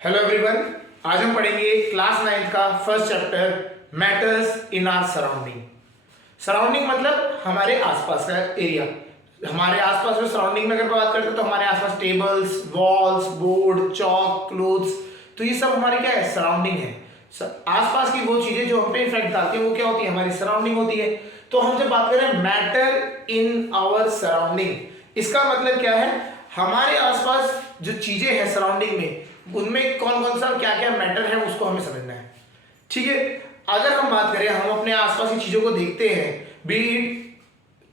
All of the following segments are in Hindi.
हेलो एवरीवन, आज हम पढ़ेंगे क्लास 9th का first chapter matters in our surrounding. Surrounding मतलब हमारे आसपास का एरिया। हमारे आसपास जो सराउंडिंग में अगर बात करते हैं तो हमारे आसपास टेबल्स, वॉल्स, बोर्ड, चौक, क्लोथ्स, तो ये सब हमारे क्या है, सराउंडिंग है। आसपास की वो चीजें जो हम पे इफेक्ट डालती है वो क्या होती है, हमारी सराउंडिंग होती है। तो हम जब बात करें मैटर इन आवर सराउंडिंग, इसका मतलब क्या है, हमारे आसपास जो चीजें हैं सराउंडिंग में उनमें कौन कौन सा क्या क्या मैटर है उसको हमें समझना है। ठीक है, अगर हम बात करें, हम अपने आसपास की चीजों को देखते हैं, B it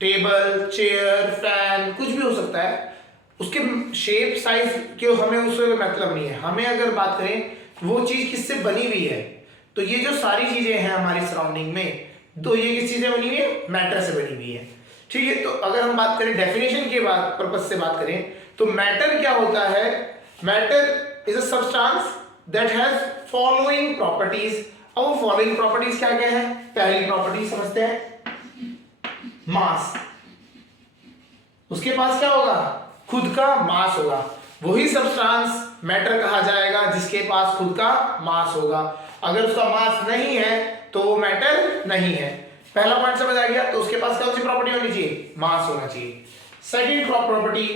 table, chair, fan, कुछ भी हो सकता है, उसके शेप साइज के हमें उससे मतलब नहीं है। हमें अगर बात करें वो चीज किससे बनी हुई है, तो ये जो सारी चीजें हैं हमारी सराउंडिंग में, तो ये किस चीज से बनी हुई है, मैटर से बनी हुई है। ठीक है, तो अगर हम बात करें डेफिनेशन के बाद पर्पज से बात करें तो मैटर क्या होता है, matter is a substance that has following properties। अब वो following properties क्या क्या है, पहली प्रॉपर्टी समझते हैं, मास। उसके पास क्या होगा, खुद का मास होगा। वही सब्सटेंस मैटर कहा जाएगा जिसके पास खुद का मास होगा। अगर उसका मास नहीं है तो वो मैटर नहीं है। पहला पॉइंट समझ आ गया। तो उसके पास कौन सी प्रॉपर्टी होनी चाहिए, मास होना चाहिए। Second property,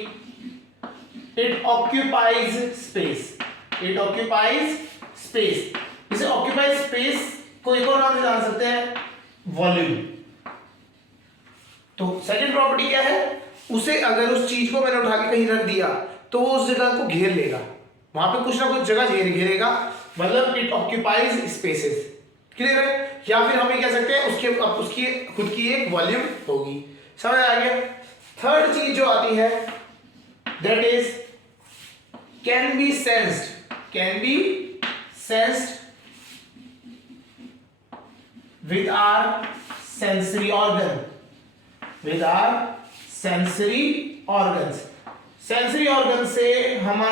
it occupies space। it occupies space। इसे occupies space को एक और नाम से जान सकते हैं, वॉल्यूम। तो सेकंड प्रॉपर्टी क्या है, उसे अगर उस चीज को मैंने उठा के कहीं रख दिया तो वो उस जगह को घेर लेगा, वहां पे कुछ ना कुछ जगह घेरेगा, मतलब इट ऑक्यूपाइज स्पेसेस। क्लियर है, या फिर हम ये कह सकते हैं उसकी खुद की एक वॉल्यूम होगी। समझ आ गया। थर्ड चीज जो आती है that is can be sensed with our sensory organs। Sensory organ से हम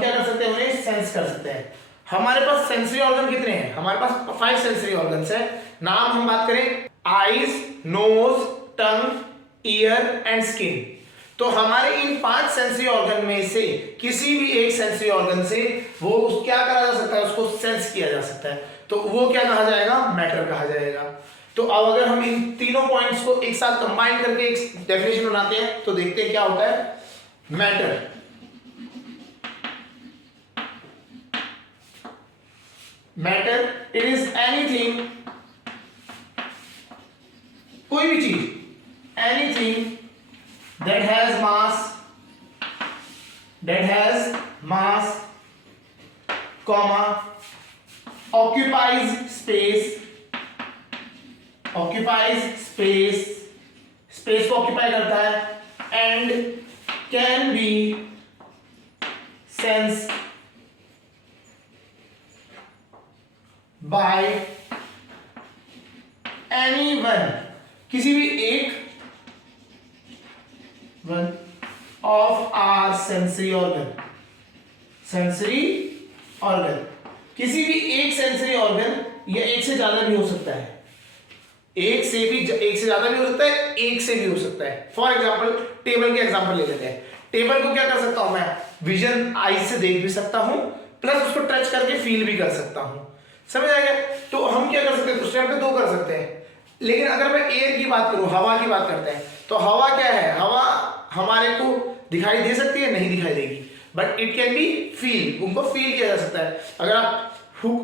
क्या कर सकते हैं, उन्हें सेंस कर सकते हैं। हमारे पास सेंसरी ऑर्गन कितने हैं, हमारे पास 5 सेंसरी ऑर्गन्स है। नाम हम बात करें, eyes, nose, tongue, ear and skin. तो हमारे इन 5 सेंसरी ऑर्गन में से किसी भी एक सेंसरी ऑर्गन से वो क्या करा जा सकता है, उसको सेंस किया जा सकता है, तो वो क्या कहा जाएगा, मैटर कहा जाएगा। तो अब अगर हम इन तीनों पॉइंट्स को एक साथ कंबाइन करके एक डेफिनेशन बनाते हैं तो देखते हैं क्या होता है। मैटर इट इज एनीथिंग, कोई भी चीज, anything that has mass, comma, occupies space को ऑक्यूपाई करता है, and can be sensed by anyone, किसी भी एक one of our sensory organ। किसी भी एक सेंसरी ऑर्गन, या एक से ज्यादा भी हो सकता है, एक से ज्यादा भी हो सकता है, एक से भी हो सकता है। फॉर एग्जाम्पल टेबल के एग्जाम्पल ले लेते हैं। टेबल को क्या कर सकता हूं मैं, विजन आई से देख भी सकता हूं, प्लस उसको टच करके फील भी कर सकता हूं। समझ आ गया। तो हम क्या कर सकते हैं, उस टाइम पे 2 कर सकते हैं। लेकिन अगर मैं एयर की बात करूं, हवा की बात करते हैं, तो हवा क्या है, हवा हमारे को दिखाई दे सकती है, नहीं दिखाई देगी, but it can B feel, उनको फील किया जा सकता है। अगर आप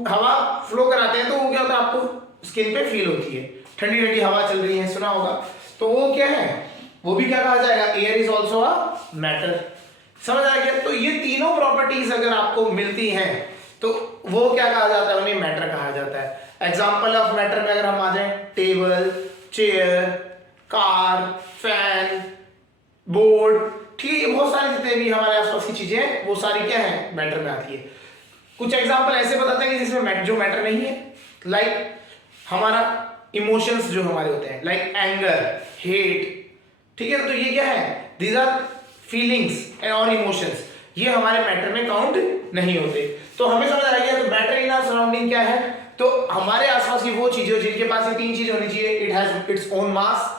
हवा फ्लो कराते हैं तो वो क्या होता है, आपको स्किन पे फील होती है, ठंडी ठंडी हवा चल रही है, सुना होगा। तो वो क्या है, वो भी क्या कहा जाएगा, air is also a matter. समझ आ गया। तो ये तीनों प्रॉपर्टीज अगर आपको मिलती हैं तो वो क्या कहा जाता है, उन्हें मैटर कहा जाता है। एग्जाम्पल ऑफ मैटर में अगर हम आ जाए, table, chair, car, fan, board, ठीक है, ये बहुत सारी जितने भी हमारे आसपास की चीजें हैं वो सारी क्या है, मैटर में आती है। कुछ एग्जांपल ऐसे बताते हैं कि जिसमें जो मैटर नहीं है, लाइक हमारा इमोशंस जो हमारे होते हैं, लाइक एंगर, हेट, ठीक है, तो ये क्या है, दीज आर फीलिंग्स और इमोशंस, ये हमारे मैटर में काउंट नहीं होते। तो हमें समझ आ गया। तो मैटर इन आवर सराउंडिंग क्या है, तो हमारे आसपास की वो चीजें जिनके पास ये 3 चीजें होनी चाहिए, it has its own mass,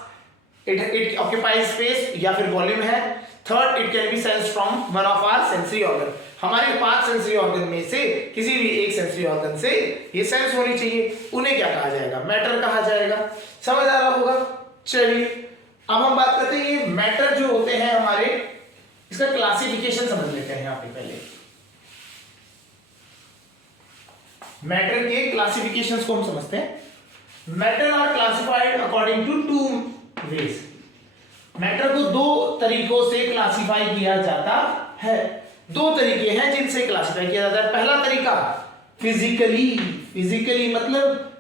it occupies space या फिर वॉल्यूम है, third, it can be sensed from one of our sensory organ, हमारे 5 सेंसरी ऑर्गन में से किसी भी एक सेंसरी ऑर्गन से ये सेंस होनी चाहिए, उन्हें क्या कहा जाएगा, मैटर कहा जाएगा। समझ आ रहा होगा। चलिए अब हम बात करते हैं ये मैटर जो होते हैं हमारे, इसका क्लासिफिकेशन समझ लेते हैं यहाँ पे पहले। मैटर के क्लासिफिकेशंस को हम समझते हैं। Matter are classified according to 2 ways. Matter को 2 तरीकों से क्लासिफाई किया जाता है। 2 तरीके हैं जिनसे क्लासिफाई किया जाता है। पहला तरीका फिजिकली, फिजिकली मतलब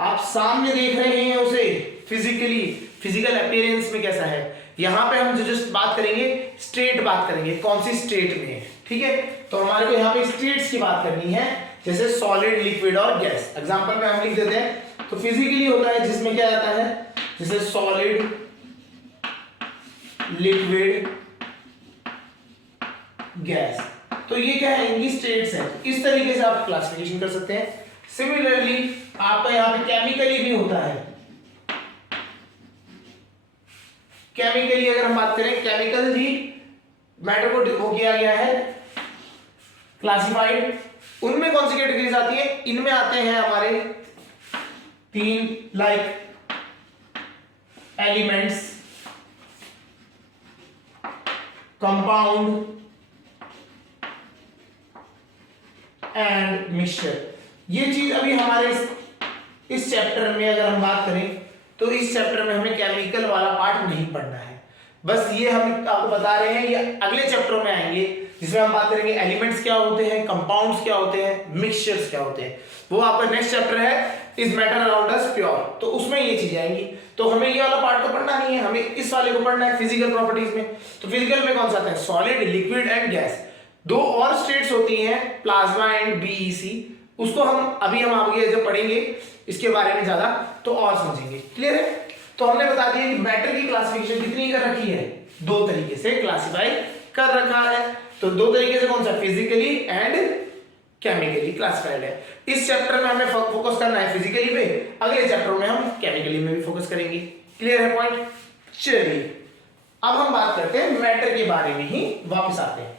आप सामने देख रहे हैं उसे, फिजिकली, फिजिकल अपीयरेंस में कैसा है। यहां पे हम जस्ट बात करेंगे स्टेट, बात करेंगे कौन सी स्टेट में है, ठीक है। तो हमारे को यहाँ पे स्टेट्स की बात करनी है, जैसे सॉलिड, लिक्विड और गैस। एग्जांपल में हम लिख देते हैं। तो फिजिकली होता है जिसमें क्या आता है, जैसे सॉलिड, लिक्विड, गैस। तो ये क्या है, इनकी स्टेट्स हैं। इस तरीके से आप क्लासिफिकेशन कर सकते हैं। सिमिलरली आपका यहाँ पे केमिकली भी होता है। केमिकली अगर हम बात करें, केमिकल भी मैटर को वो किया गया है क्लासिफाइड। उनमें कौन सी कैटेगरीज आती है, इनमें आते हैं हमारे 3 like elements, compound and mixture. ये चीज अभी हमारे इस चैप्टर में अगर हम बात करें तो इस चैप्टर में हमें केमिकल वाला पार्ट नहीं पढ़ना है। बस ये हम आपको बता रहे हैं, ये अगले चैप्टर में आएंगे जिसमें हम बात करेंगे एलिमेंट्स क्या होते हैं, कंपाउंड्स क्या होते हैं, मिक्सचर्स क्या होते हैं। वो आपका नेक्स्ट चैप्टर है is matter around us pure, तो उसमें ये चीजें आएंगी। तो हमें ये वाला पार्ट तो पढ़ना नहीं है, हमें इस वाले को पढ़ना है फिजिकल प्रॉपर्टीज में। तो फिजिकल में कौन सा आता है, सॉलिड, लिक्विड एंड गैस। 2 और स्टेट्स होती हैं, प्लाज्मा एंड बीईसी। उसको हम आगे जब पढ़ेंगे इसके बारे में ज्यादा तो और समझेंगे। क्लियर है। तो हमने बता दिया कि मैटर की क्लासिफिकेशन कितनी कर रखी है, 2 तरीके से क्लासिफाई कर रखा है। तो 2 तरीके से कौन सा, फिजिकली एंड केमिकली क्लासिफाइड है। इस चैप्टर में हमें फोकस करना है फिजिकली पे, अगले चैप्टर में हम केमिकली में भी फोकस करेंगे। क्लियर है पॉइंट। चलिए अब हम बात करते हैं मैटर के बारे में ही वापस आते हैं।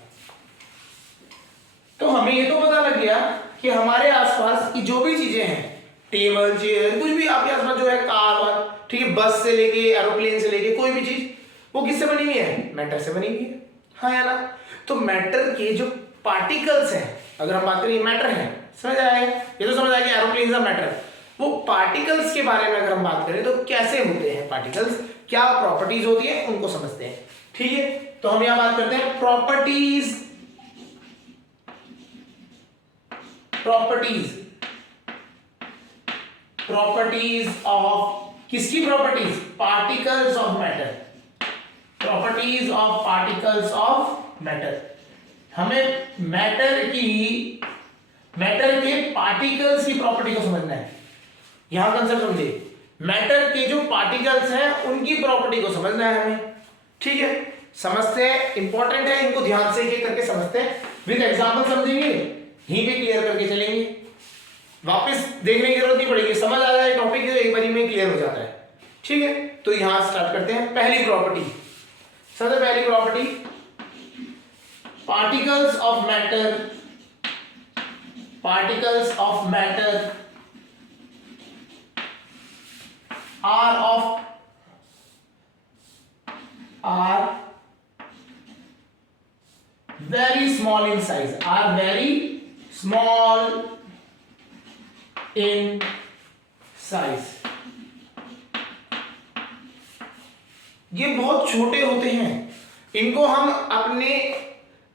तो हमें ये तो पता लग गया कि हमारे आसपास की जो भी चीजें हैं, टेबल, चेयर, कुछ भी आपके आसपास जो है, कार वार, ठीक है, बस से लेके एरोप्लेन से लेके कोई भी चीज, वो किससे बनी हुई है, मैटर से बनी हुई है, हाँ या ना। तो मैटर के जो पार्टिकल्स हैं, अगर हम बात करें मैटर है, समझ आएगा, ये तो समझ आएगा एरोप्लेन का मैटर। वो पार्टिकल्स के बारे में अगर हम बात करें तो कैसे होते हैं पार्टिकल्स, क्या प्रॉपर्टीज होती है, उनको समझते हैं। ठीक है, तो हम यहां बात करते हैं प्रॉपर्टीज। प्रॉपर्टीज ऑफ किसकी properties, particles of matter. Properties of particles of matter. हमें मैटर के पार्टिकल्स की प्रॉपर्टी को समझना है। यहां कंसेप्ट समझिए, मैटर के जो पार्टिकल्स हैं उनकी प्रॉपर्टी को समझना है हमें। ठीक है, समझते हैं, इंपॉर्टेंट है, इनको ध्यान से एक करके समझते हैं, विद एग्जांपल समझेंगे, यहीं पे क्लियर करके चलेंगे, वापस देखने की जरूरत नहीं पड़ेगी, समझ आ जाए टॉपिक तो एक बारी में क्लियर हो जाता है। ठीक है, तो यहां स्टार्ट करते हैं। पहली प्रॉपर्टी, सबसे पहली property, particles of matter are very small in size, ये बहुत छोटे होते हैं, इनको हम अपने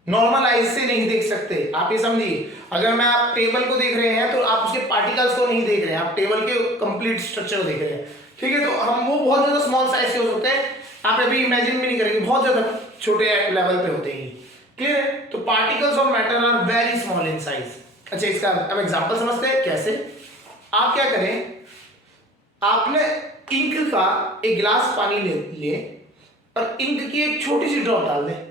नॉर्मल आइज से नहीं देख सकते। आप ये समझिए, अगर मैं आप टेबल को देख रहे हैं तो आप उसके पार्टिकल्स को नहीं देख रहे हैं, आप टेबल के कंप्लीट स्ट्रक्चर को देख रहे हैं। ठीक है, तो हम वो बहुत ज्यादा स्मॉल साइज के हो सकते हैं, आप अभी इमेजिन भी नहीं करेंगे, बहुत ज्यादा छोटे लेवल पे होते हैं। क्लियर है, तो particles of matter are very small in size. अच्छा, इसका अब एग्जांपल समझते हैं कैसे। आप क्या करें, आपने इंक का एक गिलास पानी ले और इंक की एक छोटी सी ड्रॉप डाल दें।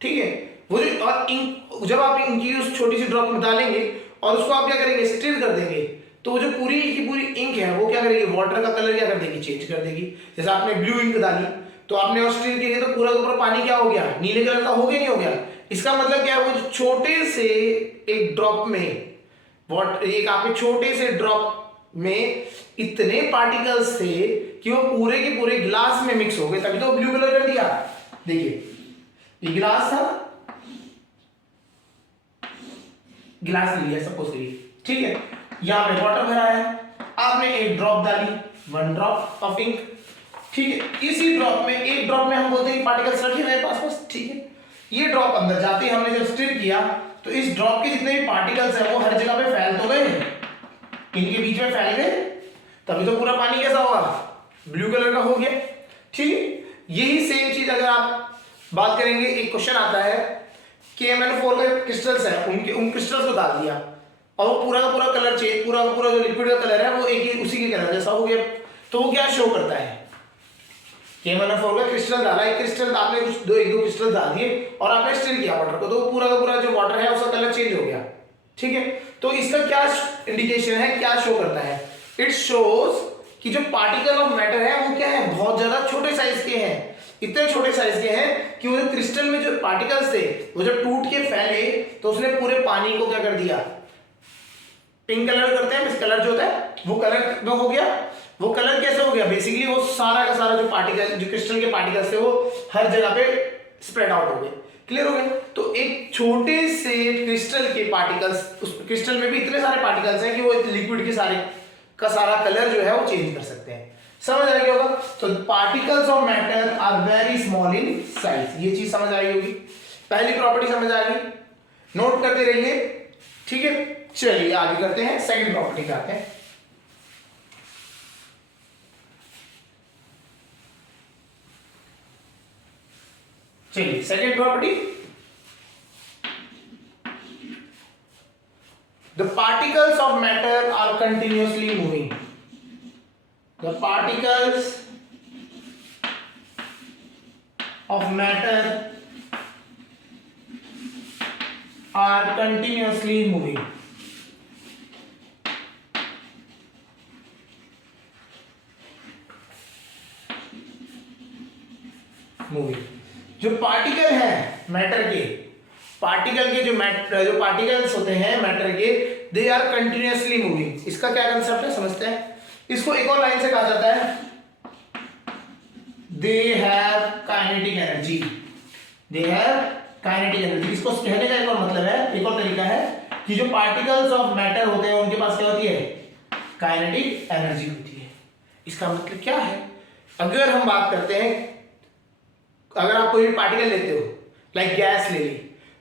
ठीक है, वो जो और इंक, जब आप इंक की उस छोटी सी ड्रॉप में डालेंगे और उसको आप क्या करेंगे, स्टिर कर देंगे, तो वो जो पूरी की पूरी इंक है वो क्या करेगी, वाटर का कलर क्या कर देगी, चेंज कर देगी। जैसे आपने ब्लू इंक डाली तो आपने और स्टिर किया तो पूरा का पूरा पानी क्या हो गया, नीले कलर का हो गया, नहीं हो गया। इसका मतलब क्या है, वो छोटे से एक ड्रॉप में एक आपके छोटे से ड्रॉप में इतने पार्टिकल्स थे कि वो पूरे के पूरे गिलास में मिक्स हो गए, तभी तो ब्लू कलर कर दिया। देखिए ये गिलास था, गिलास ले लिया सपोज करिए, ठीक है, यहां पे वाटर भरा है, आपने एक ड्रॉप डाली, 1 ड्रॉप ऑफ इंक, ठीक है। इसी ड्रॉप में, एक ड्रॉप में हम बोलते हैं पार्टिकल्स रखे हुए पास पास, ठीक है। ये ड्रॉप अंदर जाते ही हमने जब स्टिर किया तो इस ड्रॉप के जितने भी पार्टिकल्स हैं वो हर जगह पे फैल तो गए, इनके बीच में फैल गए, तभी तो पूरा पानी कैसा होगा, ब्लू कलर का हो गया, ठीक है। यही सेम चीज अगर आप बात करेंगे, एक क्वेश्चन आता है KMnO4 के क्रिस्टल्स है, उन क्रिस्टल्स को डाल दिया और वो पूरा का पूरा कलर चेंज, पूरा का पूरा जो लिक्विड का कलर है वो एक ही उसी के कलर जैसा हो गया, तो वो क्या शो करता है, KMnO4 का क्रिस्टल डाला, एक क्रिस्टल आपने कुछ एक दो क्रिस्टल डाल दिए और आपने स्टिर किया वाटर को, तो पूरा का पूरा जो वाटर है उसका कलर चेंज हो गया, ठीक है। तो इसका क्या इंडिकेशन है, क्या शो करता है, इट शोज कि जो पार्टिकल ऑफ मैटर है वो क्या है, बहुत ज्यादा छोटे साइज के हैं, इतने छोटे साइज के हैं कि वो जो क्रिस्टल में जो पार्टिकल्स थे वो जब टूट के फैले तो उसने पूरे पानी को क्या कर दिया, पिंक कलर करते हैं, इस कलर जो होता है वो कलर जो हो गया, वो कलर कैसे हो गया, बेसिकली वो सारा का सारा जो पार्टिकल, जो क्रिस्टल के पार्टिकल्स थे वो हर जगह पे स्प्रेड आउट हो गए, क्लियर हो गए। तो एक छोटे से क्रिस्टल के पार्टिकल्स, उस क्रिस्टल में भी इतने सारे पार्टिकल्स हैं कि वो लिक्विड के सारे का सारा कलर जो है वो चेंज कर सकते हैं, समझ आ गया होगा। तो particles of matter are very small in size, ये चीज समझ आई होगी, पहली प्रॉपर्टी समझ आ गई, नोट करते रहिए, ठीक है। चलिए आगे करते हैं, सेकंड प्रॉपर्टी पे आते हैं। चलिए second property, the particles of matter are continuously moving, the particles of matter are continuously moving, जो पार्टिकल है मैटर के, पार्टिकल के जो पार्टिकल्स होते हैं मैटर के, दे आर कंटिन्यूअसली मूविंग। इसका क्या कंसेप्ट है समझते हैं, इसको एक और लाइन से कहा जाता है, they have kinetic energy, they have kinetic energy. इसको कहने का एक और मतलब है, एक और तरीका है कि जो पार्टिकल्स ऑफ मैटर होते हैं उनके पास क्या होती है, काइनेटिक एनर्जी होती है। इसका मतलब क्या है, अगर हम बात करते हैं, अगर आप कोई भी पार्टिकल लेते हो, लाइक गैस ले ली,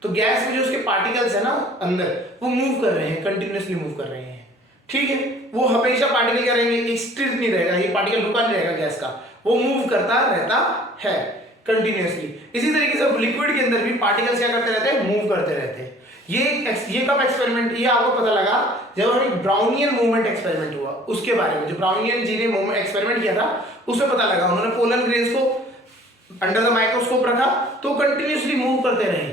तो गैस में जो उसके पार्टिकल्स है ना अंदर, वो मूव कर रहे हैं, कंटिन्यूअसली मूव कर रहे हैं, ठीक है। वो हमेशा पार्टिकल क्या रहेंगे, एक स्थिर नहीं रहेगा, ये पार्टिकल रुका नहीं रहेगा गैस का, वो मूव करता रहता है कंटिन्यूअसली। इसी तरीके से लिक्विड के अंदर भी पार्टिकल्स क्या करते रहते हैं, मूव करते रहते हैं। ये कब एक्सपेरिमेंट, ये आपको पता लगा जब हमें ब्राउनियन मूवमेंट एक्सपेरिमेंट हुआ, उसके बारे में, जो ब्राउनियन जी ने एक्सपेरिमेंट किया था उसमें पता लगा, उन्होंने पोलन ग्रेन्स को अंडर द माइक्रोस्कोप रखा तो कंटिन्यूअसली मूव करते रहे।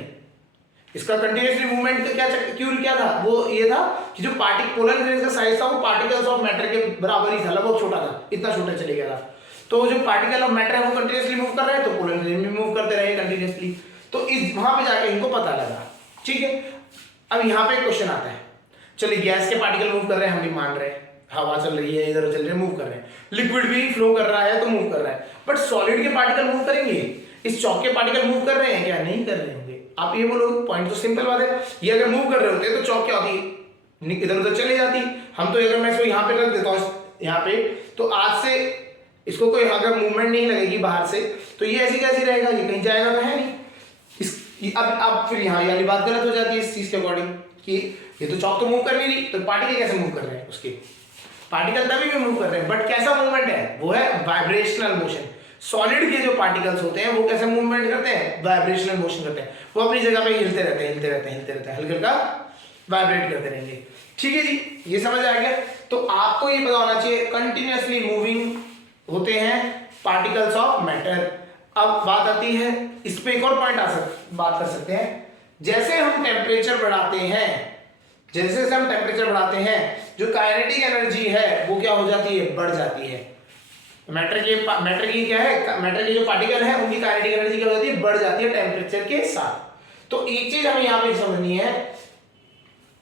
इसका कंटिन्यूअसली मूवमेंट का क्या था, वो ये था कि जो पोलन ग्रेन्स का साइज था वो पार्टिकल्स ऑफ मैटर के बराबर ही था, लगभग छोटा था, इतना छोटा चले गया था। तो जो पार्टिकल ऑफ मैटर है वो कंटिन्यूअसली मूव कर रहे हैं, तो पोलन ग्रेन भी मूव करते रहे कंटिन्यूअसली, तो इस वहां पे जाके इनको पता लगा, ठीक है। अब यहाँ पे क्वेश्चन आता है, चलिए गैस के पार्टिकल मूव कर रहे हैं, हम भी मान रहे हैं, हवा चल रही है, इधर चल रहे हैं, मूव कर रहे हैं, लिक्विड भी फ्लो कर रहा है तो मूव कर रहा है, बट सॉलिड के पार्टिकल मूव करेंगे, इस चौक के पार्टिकल मूव कर रहे हैं क्या, नहीं कर रहे होंगे। आप ये बोलो, पॉइंट तो सिंपल बात है, ये अगर मूव कर रहे होते तो चौक क्या होती, इधर उधर चले जाती। हम तो अगर मैं इसको यहाँ पे रख देता हूँ यहाँ पे, तो आज से इसको कोई अगर मूवमेंट नहीं लगेगी बाहर से, तो ये ऐसी कैसी रहेगा, ये कहीं जाएगा तो है नहीं। अब फिर यहाँ वाली बात गलत हो जाती है इस चीज के अकॉर्डिंग कि ये तो चौक तो मूव कर नहीं रही, तो पार्टिकल कैसे मूव कर रहे हैं, उसके पार्टिकल तभी भी मूव कर रहे हैं, बट कैसा मूवमेंट है, वो है वाइब्रेशनल मोशन। सॉलिड के जो पार्टिकल्स होते हैं वो कैसे मूवमेंट करते हैं, वाइब्रेशनल मोशन करते हैं, वो अपनी जगह पे हिलते रहते हैं, हल्का हल्का वाइब्रेट करते रहेंगे, ठीक है जी, ये समझ आ गया। तो आपको ये पता होना चाहिए कंटिन्यूअसली मूविंग होते हैं पार्टिकल्स ऑफ मैटर। अब बात आती है, इस पे एक और पॉइंट बात कर सकते हैं, जैसे हम टेम्परेचर बढ़ाते हैं, जैसे हम टेम्परेचर बढ़ाते हैं, जो काइनेटिक एनर्जी है वो क्या हो जाती है, बढ़ जाती है। मैटर की क्या है, मैटर के जो पार्टिकल है उनकी काइनेटिक एनर्जी क्या होती है, बढ़ जाती है टेम्परेचर के साथ। तो एक चीज हमें यहाँ पे समझनी है,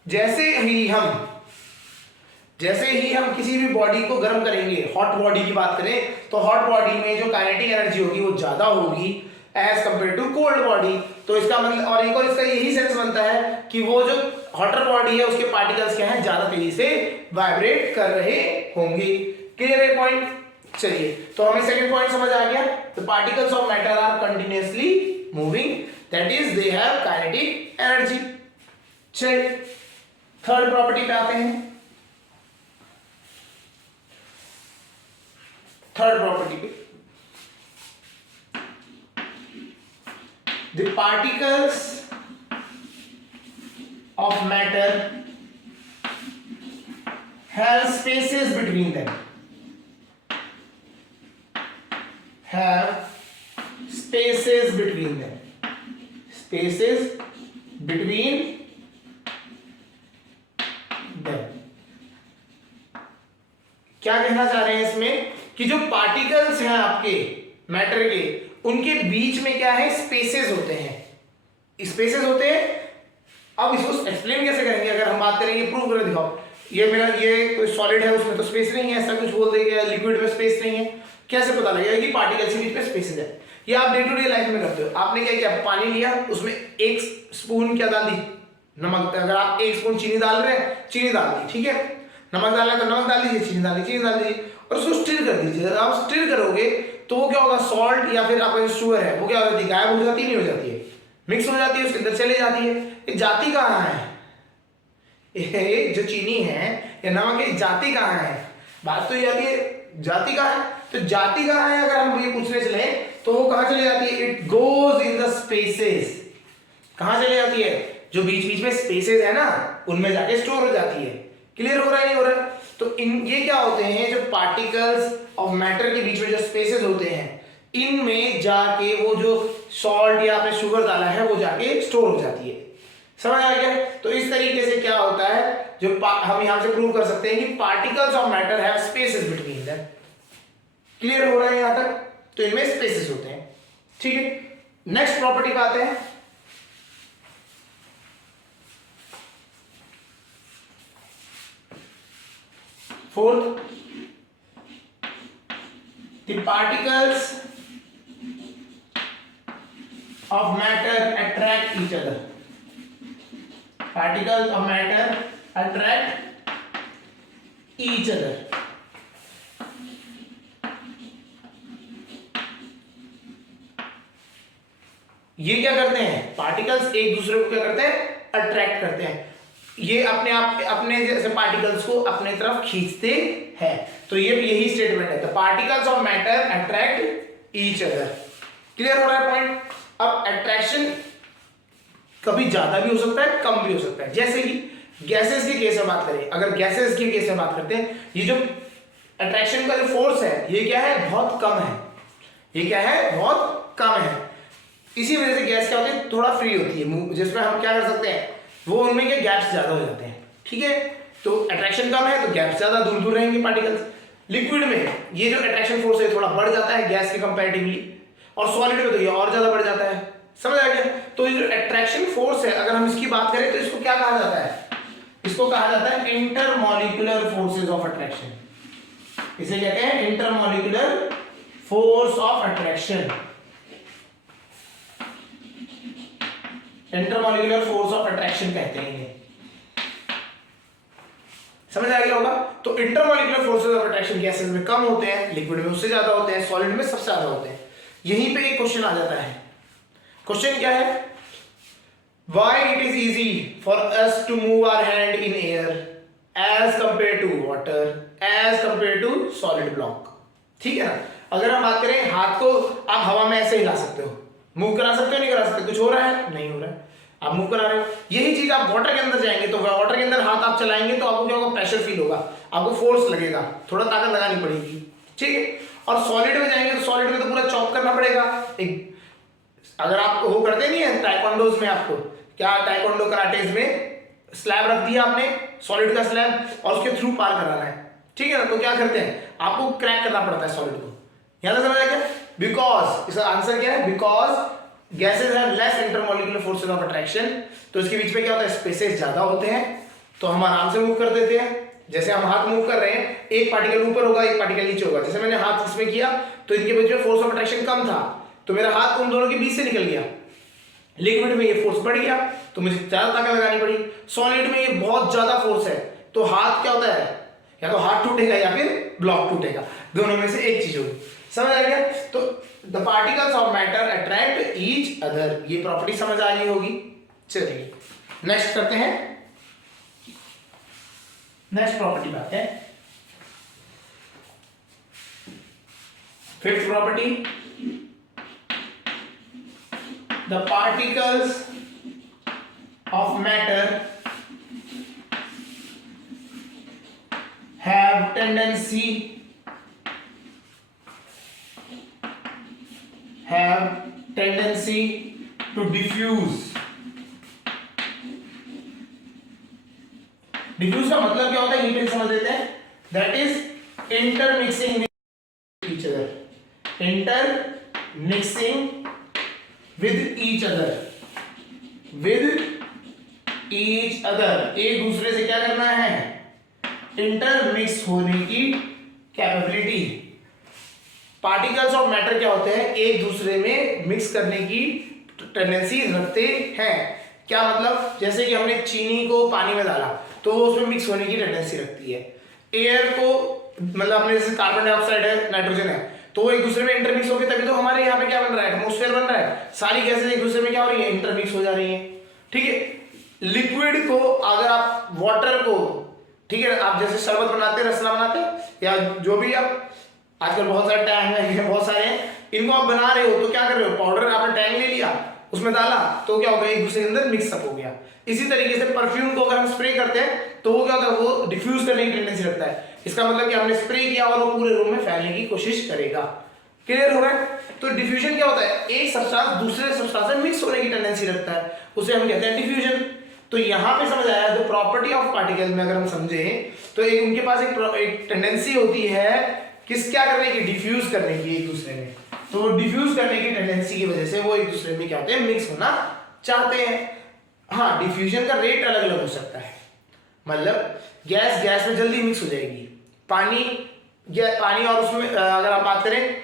जैसे ही हम किसी भी बॉडी को गर्म करेंगे, हॉट बॉडी की बात करें तो हॉट बॉडी में जो काइनेटिक एनर्जी होगी वो ज्यादा होगी as compare to cold body. तो इसका मतलब, और एक और इसका यही सेंस बनता है कि वो जो हॉटर बॉडी है उसके पार्टिकल्स क्या है, ज्यादा तेजी से वाइब्रेट कर रहे होंगे। क्लियर है पॉइंट? चलिए, तो हमें सेकंड पॉइंट समझ आ गया, the particles of matter are continuously moving, that is they have kinetic energy. चलिए थर्ड प्रॉपर्टी पे आते हैं। थर्ड प्रॉपर्टी पे, the particles of matter have spaces between them, have spaces between them, spaces between them। क्या कहना चाह रहे हैं इसमें कि जो पार्टिकल्स हैं आपके मैटर के, उनके बीच में क्या है, स्पेसेस होते हैं, स्पेसेस होते हैं। अब इसको एक्सप्लेन कैसे करेंगे, अगर हम बात करेंगे, प्रूव करके दिखाओ, ये मेरा ये कोई सॉलिड है उसमें तो स्पेस नहीं है, ऐसा कुछ बोल देंगे, लिक्विड में स्पेस नहीं है, कैसे पता लगेगा कि पार्टिकल्स के बीच में स्पेसेस है? ये आप डे टू डे लाइफ में करते हो। आपने क्या किया, पानी लिया, उसमें 1 स्पून क्या डाल दी, नमक। अगर आप 1 स्पून चीनी डाल रहे हैं, चीनी डाल दी, ठीक है, नमक डालना है तो नमक डाल दीजिए, चीनी डाल दीजिए और उसको स्टिर कर दीजिए। आप स्टिर करोगे तो वो क्या होगा, सॉल्ट या फिर आपका जो शुगर है वो क्या हो जाती है, गायब हो जाती है, नहीं हो जाती है, मिक्स हो जाती है, उसके अंदर चले जाती है। ये जाती कहाँ है, ये जो चीनी है या नमक है, जाती कहाँ है? बात तो ये आती है जाती कहाँ है, तो जाती कहाँ है अगर हम ये पूछने चले तो वो कहाँ चली जाती है, it goes in the spaces. कहाँ चली जाती है, जो बीच बीच में स्पेसेस है ना उनमें जाके स्टोर हो जाती है। क्लियर हो रहा है, नहीं हो रहा है? तो ये क्या होते हैं, जो पार्टिकल्स ऑफ मैटर के बीच में जो स्पेसेस होते हैं, इनमें जाके वो जो सॉल्ट या आपने शुगर डाला है वो जाके स्टोर हो जाती है। समझ आ गया? तो इस तरीके से क्या होता है, जो हम यहां से प्रूव कर सकते हैं कि particles of matter have spaces between them. Clear हो रहा है यहां तक? तो इनमें स्पेसेस होते हैं, ठीक है। नेक्स्ट प्रॉपर्टी पे आते हैं। Fourth, the particles of matter attract each other. Particles of matter attract each other. ये क्या करते हैं, पार्टिकल्स एक दूसरे को क्या करते हैं, अट्रैक्ट करते हैं। ये अपने आप अपने जैसे पार्टिकल्स को अपने तरफ खींचते हैं। तो ये यही स्टेटमेंट है, the particles of matter attract each other. Clear हो रहा है पॉइंट? अब अट्रैक्शन कभी ज्यादा भी हो सकता है, कम भी हो सकता है। जैसे कि गैसेस के केस में बात करें, अगर गैसेस के केस में बात करते हैं, ये जो अट्रैक्शन का जो फोर्स है ये क्या है, बहुत कम है। ये क्या है, बहुत कम है। इसी वजह से गैस क्या होती है, थोड़ा फ्री होती है, जिसमें हम क्या कर सकते हैं, वो उनमें के गैप्स ज्यादा हो जाते हैं। ठीक है, तो अट्रैक्शन कम है तो गैप्स ज्यादा दूर दूर रहेंगे पार्टिकल्स। लिक्विड में ये जो अट्रैक्शन फोर्स है थोड़ा बढ़ जाता है गैस के कंपैरेटिवली, और सॉलिड में तो ये और ज्यादा बढ़ जाता है। समझ आ गया? तो ये जो अट्रैक्शन फोर्स है, अगर हम इसकी बात करें तो इसको क्या कहा जाता है, इसको कहा जाता है इंटरमॉलिक्यूलर फोर्सेज ऑफ अट्रैक्शन। इसे कहते हैं intermolecular force of attraction. Intermolecular force of attraction कहते हैं इन्हें। समझ आ गया होगा? तो intermolecular forces of attraction gases में कम होते हैं, लिक्विड में उससे ज्यादा होते हैं, सॉलिड में सबसे ज्यादा होते हैं। यहीं पे एक क्वेश्चन आ जाता है। क्वेश्चन क्या है, why it is easy for us to move our hand in air as compare to water as compare to solid block. ठीक है ना, अगर हम बात करें हाथ को आप हवा में ऐसे हिला सकते हो, मूव करा सकते हो, नहीं करा सकते, कुछ हो रहा है, नहीं हो रहा है, आप मूव करा रहे हो। यही चीज आप वाटर के अंदर जाएंगे तो वाटर के अंदर हाथ आप चलाएंगे तो आपको क्या होगा, प्रेशर फील होगा, आपको फोर्स लगेगा, थोड़ा ताकत लगानी पड़ेगी। ठीक है, और सॉलिड में जाएंगे तो सॉलिड में तो पूरा चॉप करना पड़ेगा। एक अगर आप वो करते नहीं है टाइकोंडोज में, आपको क्या टाइकोंडो कराटेज में स्लैब रख दिया आपने, सॉलिड का स्लैब, और उसके थ्रू पार कराना है। ठीक है ना, तो क्या करते हैं, आपको क्रैक करना पड़ता है सॉलिड को। यहां तक समझ आया क्या? बिकॉज इसका आंसर क्या है? Because gases have less intermolecular forces of attraction, तो इसके बीच में क्या होता है? स्पेसेस ज्यादा होते हैं, तो हम आराम से मूव कर देते हैं। जैसे हम हाथ मूव कर रहे हैं, एक पार्टिकल ऊपर होगा, एक पार्टिकल नीचे होगा। जैसे मैंने हाथ इसमें किया तो इनके बीच में फोर्स ऑफ अट्रैक्शन कम था, तो मेरा हाथ उन दोनों के बीच से निकल गया। लिक्विड में ये फोर्स बढ़ गया तो मुझे ज्यादा ताकत लगानी पड़ी। सॉलिड में ये बहुत ज्यादा फोर्स है, तो हाथ क्या होता है? या तो हाथ टूटेगा या फिर ब्लॉक टूटेगा, दोनों में से एक चीज होगी। समझ आ गया? तो the particles of matter attract each other, ये प्रॉपर्टी समझ आ गई होगी। चलिए नेक्स्ट करते हैं, नेक्स्ट प्रॉपर्टी बात है fifth property, the particles of matter have tendency to diffuse। Diffuse का मतलब क्या होता है, ये समझ लेते हैं। That is intermixing with each other, intermixing with each other, with each other, एक दूसरे से क्या करना है? इंटरमिक्स होने की कैपेबिलिटी। पार्टिकल्स ऑफ मैटर क्या होते हैं? एक दूसरे में मिक्स करने की टेंडेंसी रखते हैं। क्या मतलब? जैसे कि हमने चीनी को पानी में डाला तो वो उसमें मिक्स होने की टेंडेंसी रखती है। एयर को मतलब हमने जैसे कार्बन डाइऑक्साइड है, नाइट्रोजन है, तो वो एक दूसरे में इंटरमिक्स होकर तभी तो हमारे यहाँ पे क्या बन रहा है? एटमॉस्फेयर बन रहा है। सारी गैसेज एक दूसरे में क्या हो रही है? इंटरमिक्स हो जा रही है। ठीक है। लिक्विड को अगर आप वाटर को, ठीक है, आप जैसे शरबत बनाते हैं, रसना बनाते हैं, या जो भी आप आजकल बहुत सारे टैंक है, बहुत सारे हैं, इनको आप बना रहे हो तो क्या कर रहे हो? पाउडर आपने टैंक ले लिया, उसमें डाला तो क्या हो गया? एक दूसरे के अंदर मिक्सअप हो गया। इसी तरीके से परफ्यूम को अगर हम स्प्रे करते हैं तो वो क्या होता है? वो डिफ्यूज करने की टेंडेंसी रखता है। इसका मतलब कि हमने स्प्रे किया और वो पूरे रूम में फैलने की कोशिश करेगा। क्लियर हो रहा है? तो डिफ्यूजन क्या होता है? एक सब्सटेंस दूसरे सब्सटेंस से मिक्स होने की टेंडेंसी रखता है, उसे हम कहते हैं डिफ्यूजन। तो यहाँ पे समझ आया, जो प्रॉपर्टी ऑफ पार्टिकल में अगर हम समझे तो एक उनके पास एक टेंडेंसी होती है किस क्या करने की? डिफ्यूज करने की एक दूसरे में। तो वो डिफ्यूज करने की टेंडेंसी की वजह से वो एक दूसरे में क्या होते हैं? मिक्स होना चाहते हैं। हाँ, डिफ्यूजन का रेट अलग अलग हो सकता है। मतलब गैस में जल्दी मिक्स हो जाएगी, पानी और उसमें अगर आप बात करें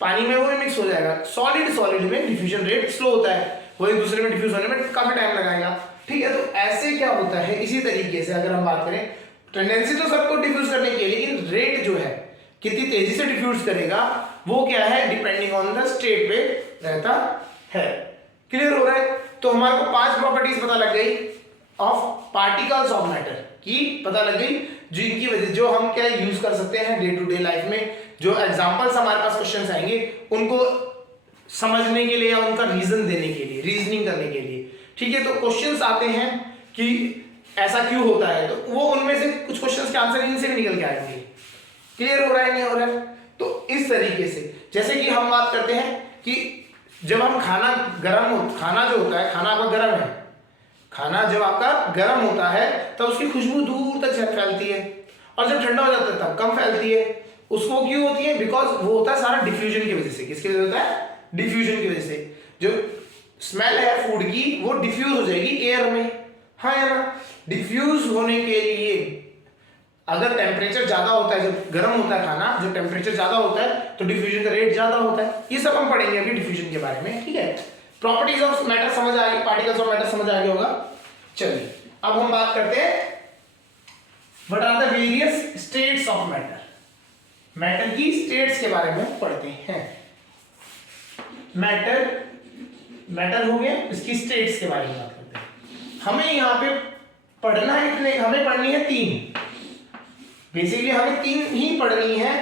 पानी में वो भी मिक्स हो जाएगा। सॉलिड में डिफ्यूजन रेट स्लो होता है, वो एक दूसरे में डिफ्यूज होने में काफी टाइम लगाएगा। ठीक है, तो ऐसे क्या होता है? इसी तरीके से अगर हम बात करें, टेंडेंसी तो सबको डिफ्यूज करने की है, लेकिन रेट जो है कितनी तेजी से डिफ्यूज करेगा वो क्या है? डिपेंडिंग ऑन द स्टेट पे रहता है। क्लियर हो रहा है? तो हमारे को 5 प्रॉपर्टीज पता लग गई ऑफ पार्टिकल्स ऑफ मैटर की, पता लग गई जिनकी वजह जो हम क्या यूज कर सकते हैं डे टू डे लाइफ में। जो एग्जांपल्स हमारे पास क्वेश्चंस आएंगे उनको समझने के लिए या उनका रीजन देने के लिए, रीजनिंग करने के लिए। ठीक है, तो क्वेश्चंस आते हैं कि ऐसा क्यों होता है, तो वो उनमें से कुछ क्वेश्चंस के आंसर इनसे भी निकल के आएंगे। क्लियर हो रहा है? नहीं हो रहा है? तो इस तरीके से जैसे कि हम बात करते हैं कि जब हम खाना जो होता है, खाना आपका गर्म है, खाना जब आपका गर्म होता है तब उसकी खुशबू दूर तक फैलती है, और जब ठंडा हो जाता है तब कम फैलती है। उसको क्यों होती है? बिकॉज वो होता है सारा डिफ्यूजन की वजह से। किसकी वजह होता है? डिफ्यूजन की वजह से। जो स्मेल है फूड की वो डिफ्यूज हो जाएगी एयर में। हाँ या ना? डिफ्यूज होने के लिए अगर टेम्परेचर ज्यादा होता है, जब गर्म होता है खाना, जब टेम्परेचर ज्यादा होता है तो डिफ्यूजन का रेट ज्यादा होता है। ये सब हम पढ़ेंगे अभी डिफ्यूजन के बारे में। ठीक है, प्रॉपर्टीज ऑफ मैटर समझ आ गई, पार्टिकल्स ऑफ मैटर समझ आ गया होगा। चलिए अब हम बात करते हैं what are the various states of matter. Matter की स्टेट्स के बारे में पढ़ते हैं। मैटर हो गया, इसकी स्टेट्स के बारे में बात करते हैं। हमें यहां पे पढ़ना है, हमें पढ़नी है 3। बेसिकली हमें 3 ही पढ़नी है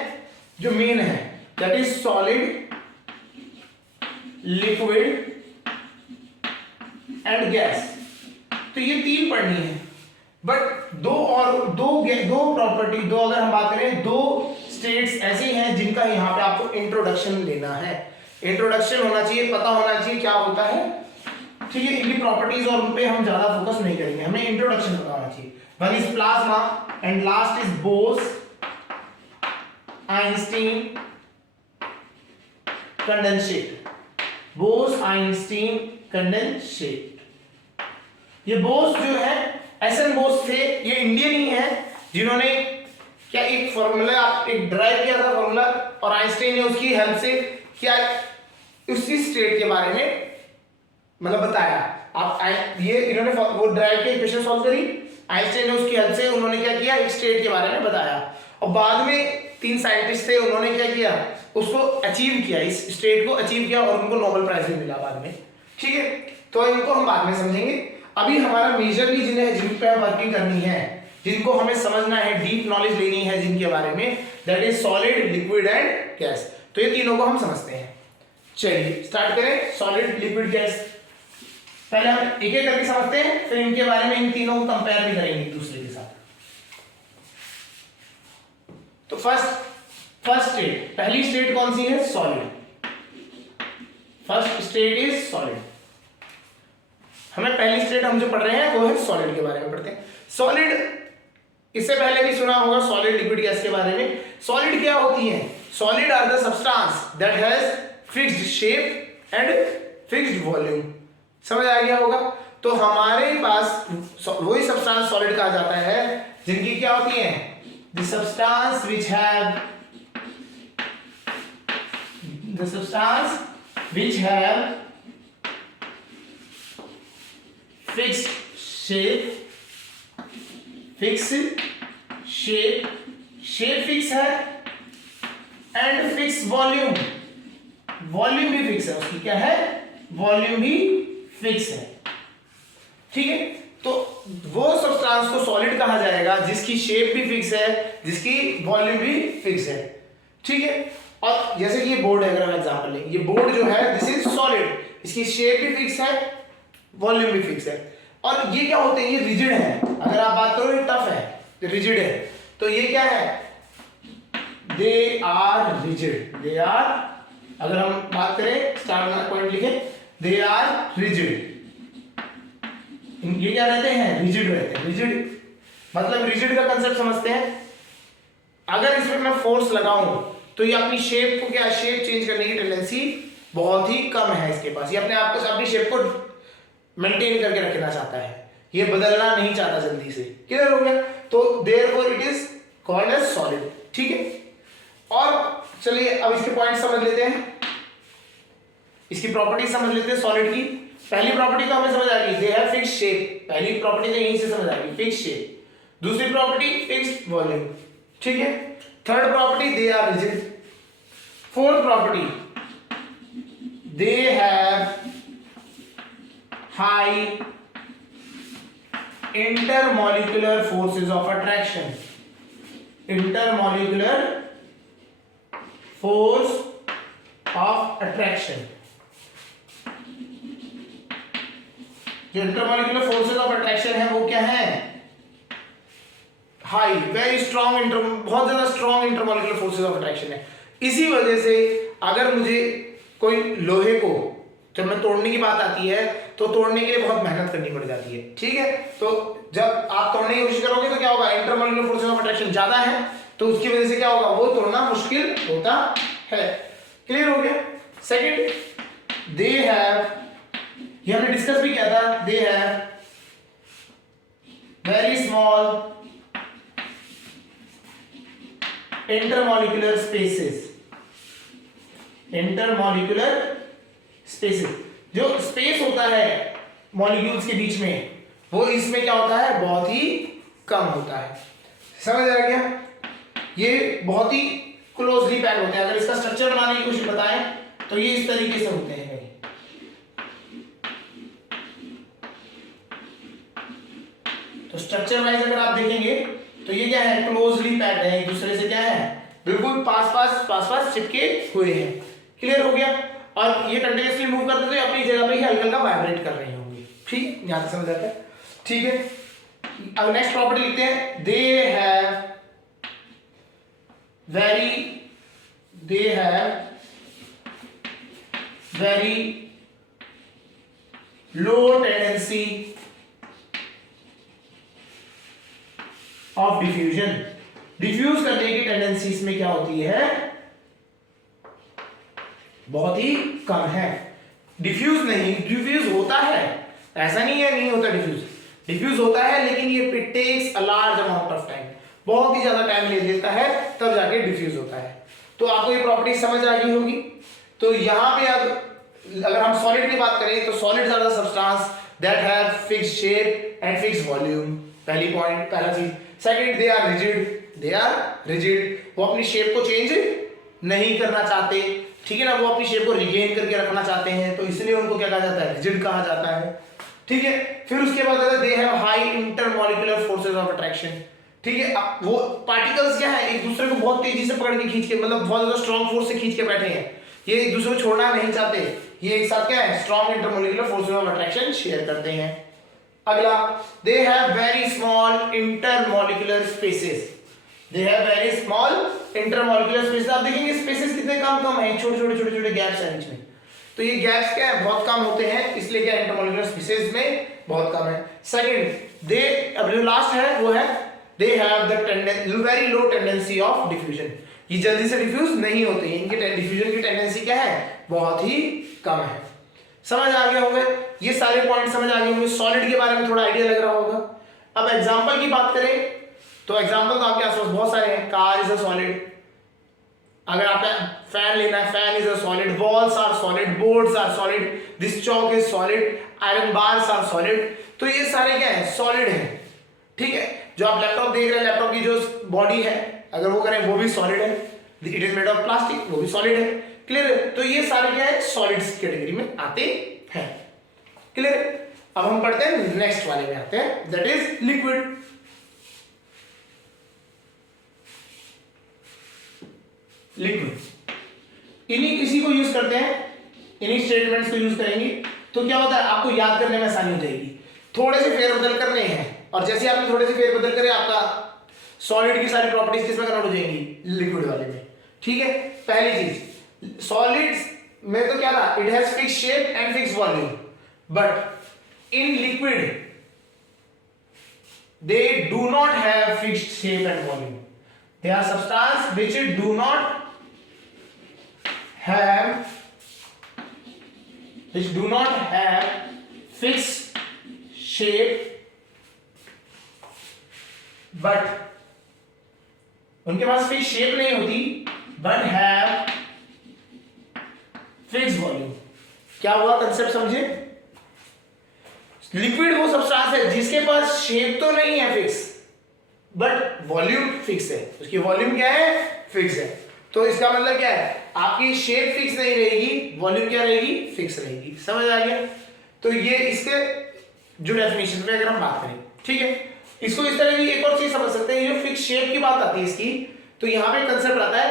जो मेन है, that is solid, liquid and gas. तो ये 3 पढ़नी है, बट दो प्रॉपर्टी, अगर हम बात करें 2 स्टेट्स ऐसी हैं जिनका यहाँ पे आपको इंट्रोडक्शन लेना है। इंट्रोडक्शन होना चाहिए, पता होना चाहिए क्या होता है। ठीक है, इनकी प्रॉपर्टीज और उन पे हम ज्यादा फोकस नहीं करेंगे, हमें इंट्रोडक्शन पता होना चाहिए। One is plasma and last is Bose, Einstein condensate, Bose-Einstein condensate. ये बोस जो है एसएन बोस थे, ये इंडियन ही है जिन्होंने क्या एक फॉर्मूला एक ड्राइव किया था फॉर्मूला, और आइंस्टाइन ने उसकी हेल्प से क्या उसी स्टेट के बारे में मतलब बताया। आप ये इन्होंने वो ड्राइव के इक्वेशन सॉल्व करी, आइंस्टाइन ने उसकी हेल्प से उन्होंने क्या किया एक स्टेट के बारे में बताया, और बाद में 3 साइंटिस्ट थे उन्होंने क्या किया उसको अचीव किया, इस स्टेट को अचीव किया और उनको नोबेल प्राइज भी मिला बाद में। ठीक है, तो इनको हम बाद में समझेंगे। अभी हमारा मेजरली जिन पे वर्किंग करनी है, जिनको हमें समझना है, डीप नॉलेज लेनी है जिनके बारे में, that is solid, liquid and gas. तो ये तीनों को हम समझते हैं। चलिए स्टार्ट करें। सॉलिड, लिक्विड, गैस पहले हम एक एक करके समझते हैं, फिर इनके बारे में इन तीनों को कंपेयर भी करेंगे एक दूसरे के साथ। तो फर्स्ट स्टेट, पहली स्टेट कौन सी है? Solid. First state is solid. हमें पहली स्टेट हम जो पढ़ रहे हैं वो है सॉलिड के बारे में पढ़ते हैं। सॉलिड, इससे पहले भी सुना होगा सॉलिड, लिक्विड, गैस के बारे में। सॉलिड क्या होती है? Solid are the substance that has fixed shape and fixed volume. समझ आ गया होगा? तो हमारे पास वही सब्सटेंस सॉलिड कहा जाता है जिनकी क्या होती है? The substance which have fixed shape fix है and fixed volume भी फिक्स है उसकी, क्या है? वॉल्यूम भी फिक्स है। ठीक है, तो वो सब्सटेंस को सॉलिड कहा जाएगा जिसकी शेप भी फिक्स है, जिसकी वॉल्यूम भी फिक्स है। ठीक है, और जैसे कि ये बोर्ड है, अगर हम एग्जांपल लें, ये बोर्ड जो है दिस इज सॉलिड, इसकी शेप भी फिक्स है, वॉल्यूम भी फिक्स है। और ये क्या होते हैं? ये रिजिड है। अगर आप बात करो ये टफ है, रिजिड है, तो ये क्या है? They are rigid. They are, अगर हम बात करें स्टार पॉइंट लिखें, दे आर रिजिड। ये क्या रहते हैं? रिजिड रहते हैं। रिजिड मतलब रिजिड का कंसेप्ट समझते हैं। अगर इसमें मैं फोर्स लगाऊं तो ये अपनी शेप को क्या, शेप चेंज करने की टेंडेंसी बहुत ही कम है इसके पास। ये अपने आप को, अपनी शेप को मेंटेन करके रखना चाहता है, ये बदलना नहीं चाहता जल्दी से। क्लियर हो गया? तो therefore it is called as solid. ठीक है, और चलिए अब इसके पॉइंट समझ लेते हैं, इसकी प्रॉपर्टी समझ लेते हैं सॉलिड की। पहली प्रॉपर्टी तो हमें समझ आ गई, दे हैव फिक्स्ड शेप। पहली प्रॉपर्टी तो यहीं से समझ आ गई, फिक्स्ड शेप। दूसरी प्रॉपर्टी फिक्स्ड वॉल्यूम। ठीक है, third property they are rigid. Fourth property they have high intermolecular forces of attraction. Intermolecular force of attraction. जो इंटरमॉलिक्यूलर फोर्सेस ऑफ अट्रैक्शन है वो क्या है? हाई, वेरी स्ट्रॉन्ग, बहुत ज्यादा strong intermolecular forces of attraction है। इसी वजह से अगर मुझे कोई लोहे को जब मैं तोड़ने की बात आती है तो तोड़ने के लिए बहुत मेहनत करनी पड़ जाती है। ठीक है, तो जब आप तोड़ने की कोशिश करोगे तो क्या होगा? इंटरमॉलिक्यूलर फोर्सेस ऑफ अट्रैक्शन ज्यादा है, तो उसकी वजह से क्या होगा? वो तोड़ना मुश्किल होता है। क्लियर हो गया? सेकंड, दे हैव, ये हमने डिस्कस भी किया था, दे have very small intermolecular spaces. Intermolecular spaces, जो स्पेस होता है मॉलिक्यूल्स के बीच में, वो इसमें क्या होता है? बहुत ही कम होता है। समझ आ गया? ये बहुत ही क्लोजली पैक होते हैं। अगर इसका स्ट्रक्चर बनाने की कोशिश बताएं तो ये इस तरीके से होते हैं। तो स्ट्रक्चर वाइज अगर आप देखेंगे तो ये क्या है? क्लोजली पैक्ड है, एक दूसरे से क्या है? बिल्कुल पास पास चिपके हुए हैं। क्लियर हो गया? और ये कंटिन्यूअसली मूव करते तो अपनी जगह पे ही हल्का हल्का वाइब्रेट कर रहे होंगे। ठीक, यहां से समझ आता है? ठीक है, अब नेक्स्ट प्रॉपर्टी लिखते हैं, they have very low tendency of diffusion. Diffuse करने की टेंडेंसी इसमें क्या होती है? बहुत ही कम है। डिफ्यूज नहीं, डिफ्यूज होता है, ऐसा नहीं है नहीं होता डिफ्यूज, डिफ्यूज होता है, लेकिन ये it takes a large amount of time, बहुत ही ज्यादा टाइम ले लेता है तब जाके डिफ्यूज होता है। तो आपको ये प्रॉपर्टी समझ आ गई होगी। तो यहाँ पे अब अगर हम सॉलिड की बात करें तो solids are the substance that have fixed shape and fixed volume, पहली पॉइंट, पहला चीज। Second, they are rigid, they are rigid, वो अपनी शेप को चेंज नहीं करना चाहते, ठीक है ना, वो अपनी शेप को रिगेन करके रखना चाहते हैं, तो इसलिए उनको क्या कहा जाता है, रिजिड कहा जाता है, ठीक है। फिर उसके बाद दे have high intermolecular forces of attraction, ठीक है। अब वो पार्टिकल्स क्या है, एक दूसरे को बहुत तेजी से पकड़ के खींच के, मतलब बहुत ज्यादा स्ट्रॉन्ग फोर्स से खींच के बैठे हैं, ये एक दूसरे को छोड़ना नहीं चाहते, ये एक साथ क्या है, strong intermolecular forces of attraction share करते हैं। अगला, दे have very small intermolecular spaces, they have very small intermolecular spaces. आप देखेंगे स्पेसेस कितने कम है, छोटे छोटे गैप्स हैं बीच में, तो ये गैप्स क्या है, बहुत कम होते हैं, इसलिए क्या इंटरमॉलिक्यूलर स्पेसेस में बहुत कम है। सेकंड, दे, अब जो लास्ट है वो है they have the very low tendency of diffusion, ये जल्दी से डिफ्यूज नहीं होते हैं, इनकी डिफ्यूजन की टेंडेंसी क्या है, बहुत ही कम है। समझ आ गया होगा, ये सारे पॉइंट समझ आ गए होंगे, सॉलिड के बारे में थोड़ा आइडिया लग रहा होगा। अब एग्जांपल की बात करें तो एग्जांपल तो आपके आसपास बहुत सारे हैं। कार इज अ सॉलिड, अगर आपका फैन लेना है, fan is a solid, walls are solid, boards are solid, this chalk is solid, iron bars are solid, तो ये सारे क्या है, सॉलिड है, ठीक है। जो आप लैपटॉप देख रहे हैं, लैपटॉप की जो बॉडी है अगर वो करें वो भी सॉलिड है, it is made of plastic, वो भी सॉलिड है, क्लियर है। तो ये सारे क्या है, सॉलिड्स कैटेगरी में आते हैं, क्लियर है। अब हम पढ़ते हैं नेक्स्ट वाले में आते हैं, दैट इज लिक्विड। लिक्विड, इन्हीं किसी को यूज करते हैं, इन्हीं स्टेटमेंट्स को यूज करेंगे तो क्या होता है, आपको याद करने में आसानी हो जाएगी। थोड़े से फेरबदल करने हैं, और जैसे आपने थोड़े से फेरबदल करे आपका सॉलिड की सारी प्रॉपर्टीज किसमें कन्वर्ट हो जाएंगी, लिक्विड वाले में, ठीक है। पहली चीज, सॉलिड्स में तो क्या था, it has fixed shape and fixed volume, but in liquid they do not have fixed shape and volume, they are substance which do not have fixed shape, but उनके पास फिक्स शेप नहीं होती, but have fixed volume। क्या हुआ, कंसेप्ट समझे। लिक्विड वो सब्सटेंस है जिसके पास शेप तो नहीं है फिक्स, बट वॉल्यूम फिक्स है, उसकी वॉल्यूम क्या है, फिक्स है। तो इसका मतलब क्या है, आपकी शेप फिक्स नहीं रहेगी, वॉल्यूम क्या रहेगी, फिक्स रहेगी। समझ आ गया। तो ये इसके जो डेफिनेशन में अगर हम बात करें, ठीक है, इसको इस तरह की एक और चीज समझ सकते हैं, जो फिक्स शेप की बात आती है इसकी, तो यहाँ पे कंसेप्ट आता है,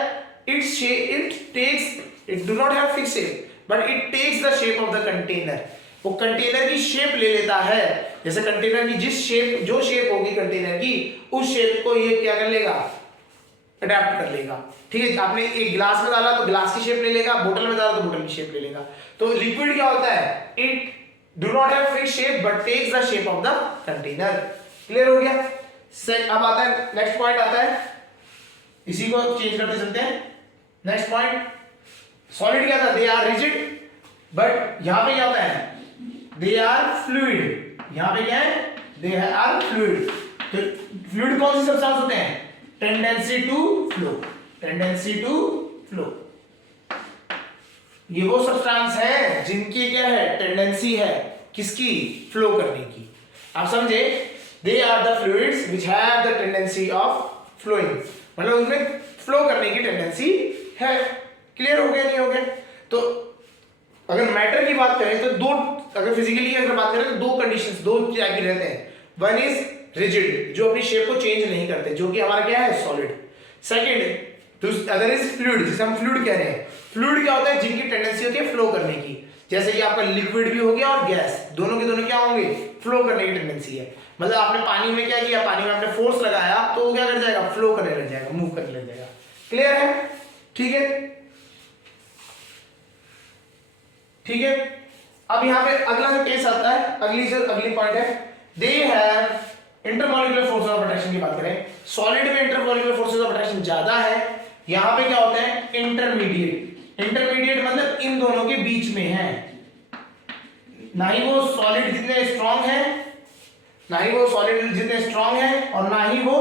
it do not have fix shape but it takes the shape of the container, वो कंटेनर की शेप ले लेता है, जैसे कंटेनर की जिस शेप, जो शेप होगी कंटेनर की, उस शेप को ये क्या कर लेगा, अडेप्ट कर लेगा, ठीक है। आपने एक गिलास में डाला तो गिलास की शेप ले लेगा, बोतल में डाला तो बोतल की शेप ले लेगा। तो लिक्विड क्या होता है, it do not have fixed shape but takes the shape of the container. Clear हो गया। अब आता है नेक्स्ट पॉइंट आता है, इसी को चेंज करते चलते हैं। नेक्स्ट पॉइंट, सॉलिड क्या था, दे आर रिजिड, बट यहां पे क्या होता है, दे आर फ्लूइड। यहां पे क्या है, दे आर फ्लूइड। तो फ्लूइड कौन से सब्सटेंस होते हैं, tendency to flow, tendency to flow. ये वो सब्सटेंस है जिनकी क्या है, टेंडेंसी है किसकी, फ्लो करने की। आप समझे, they are the fluids which have the tendency of flowing, मतलब उनमें फ्लो करने की टेंडेंसी है। क्लियर हो गया, नहीं हो गया। तो अगर मैटर की बात करें तो दो, अगर फिजिकली अगर बात करें तो दो कंडीशंस, दो टाइप के रहते हैं। वन इज रिजिड, जो अपनी शेप को चेंज नहीं करते, जो कि हमारा क्या है, solid. Second, other is fluid, जिसे हम फ्लूइड कह रहे हैं। फ्लूइड क्या होता है, जिनकी टेंडेंसी होती है फ्लो करने की, जैसे कि आपका लिक्विड भी हो गया और गैस, दोनों के दोनों क्या होंगे, फ्लो करने की टेंडेंसी है। मतलब आपने पानी में क्या किया, पानी में आपने फोर्स लगाया तो वो क्या कर जाएगा, फ्लो करने लग जाएगा, मूव करने लग जाएगा। क्लियर है, ठीक है, ठीक है। अब यहाँ पे अगला जो केस आता है, अगली पॉइंट है, they have intermolecular forces of attraction की बात करें, सॉलिड में इंटरमॉलिक्यूलर फोर्सेस ऑफ अट्रैक्शन ज्यादा है, यहाँ पे क्या होता है, इंटरमीडिएट। इंटरमीडिएट मतलब इन दोनों के बीच में है, ना ही वो सॉलिड जितने स्ट्रांग है, ना ही वो सॉलिड जितने स्ट्रांग है, और ना ही वो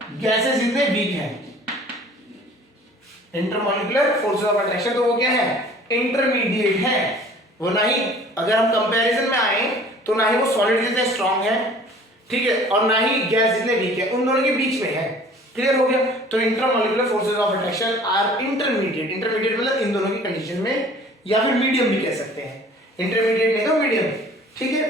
गैसेस जितने वीक हैं। इंटरमॉलिक्यूलर फोर्सेस ऑफ अट्रैक्शन तो वो क्या है, इंटरमीडिएट है। वो ना ही, अगर हम कंपैरिजन में आए तो ना ही वो सॉलिड जितने स्ट्रांग है, ठीक है, और ना ही गैस जितने वीक है, उन दोनों के बीच में है। क्लियर हो गया। तो intermolecular forces of attraction are intermediate. Intermediate मतलब इन दोनों की कंडीशन में, या फिर मीडियम भी कह सकते हैं, इंटरमीडिएट नहीं तो मीडियम, ठीक है।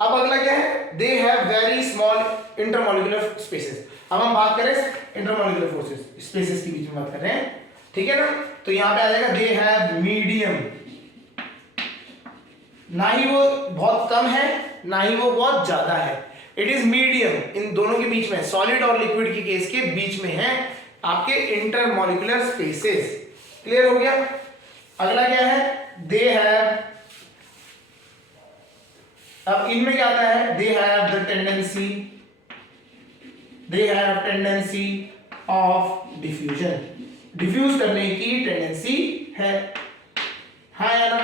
अब अगला क्या है, they have very small intermolecular spaces. अब हम बात करें इंटरमॉलिक्यूलर फोर्सेस, स्पेसेस के बीच में बात कर रहे हैं, ठीक है ना। तो यहां पे आ जाएगा दे हैव मीडियम, ना ही वो बहुत कम है, ना ही वो बहुत ज्यादा है, इट इज मीडियम, इन दोनों के बीच में, सॉलिड और लिक्विड के केस के बीच में है आपके इंटरमॉलिक्यूलर स्पेसेस। क्लियर हो गया। अगला क्या है, दे हैव, अब इनमें क्या आता है, they have the tendency, they have tendency of diffusion, diffuse करने की टेंडेंसी है, हाँ या ना।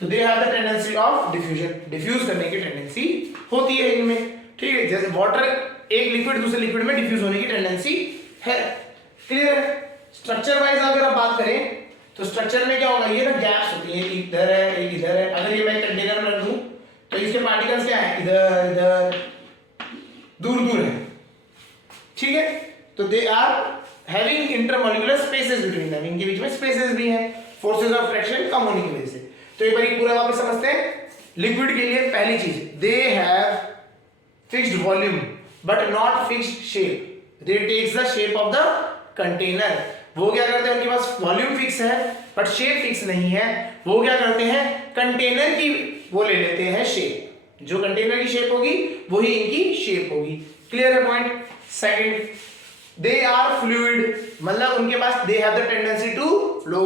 तो they have the tendency of diffusion, diffuse करने की टेंडेंसी होती है इनमें, ठीक है। जैसे वाटर, एक लिक्विड दूसरे लिक्विड में डिफ्यूज होने की टेंडेंसी है। क्लियर है। स्ट्रक्चर वाइज अगर आप बात करें तो स्ट्रक्चर में क्या होगा, ये ना गैप्स होती है, एक इधर है एक इधर है। अगर ये मैं कंटेनर में रख दूं तो इसके पार्टिकल्स क्या है, इधर इधर दूर दूर है, ठीक है। तो they are having intermolecular spaces between them, इनके बीच में स्पेसेस भी हैं फोर्सेस ऑफ फ्रिक्शन कम होने की वजह से। तो एक बार पूरा वापस समझते हैं। लिक्विड के लिए पहली चीज, they have fixed volume but not fixed shape, they takes the shape of the container. वो क्या करते हैं, उनके पास वॉल्यूम फिक्स है बट शेप फिक्स नहीं है। वो क्या करते हैं, कंटेनर की वो ले लेते हैं शेप, जो कंटेनर की शेप होगी वही इनकी शेप होगी। क्लियर है point. Second, they are fluid, मतलब उनके पास they have the tendency to flow.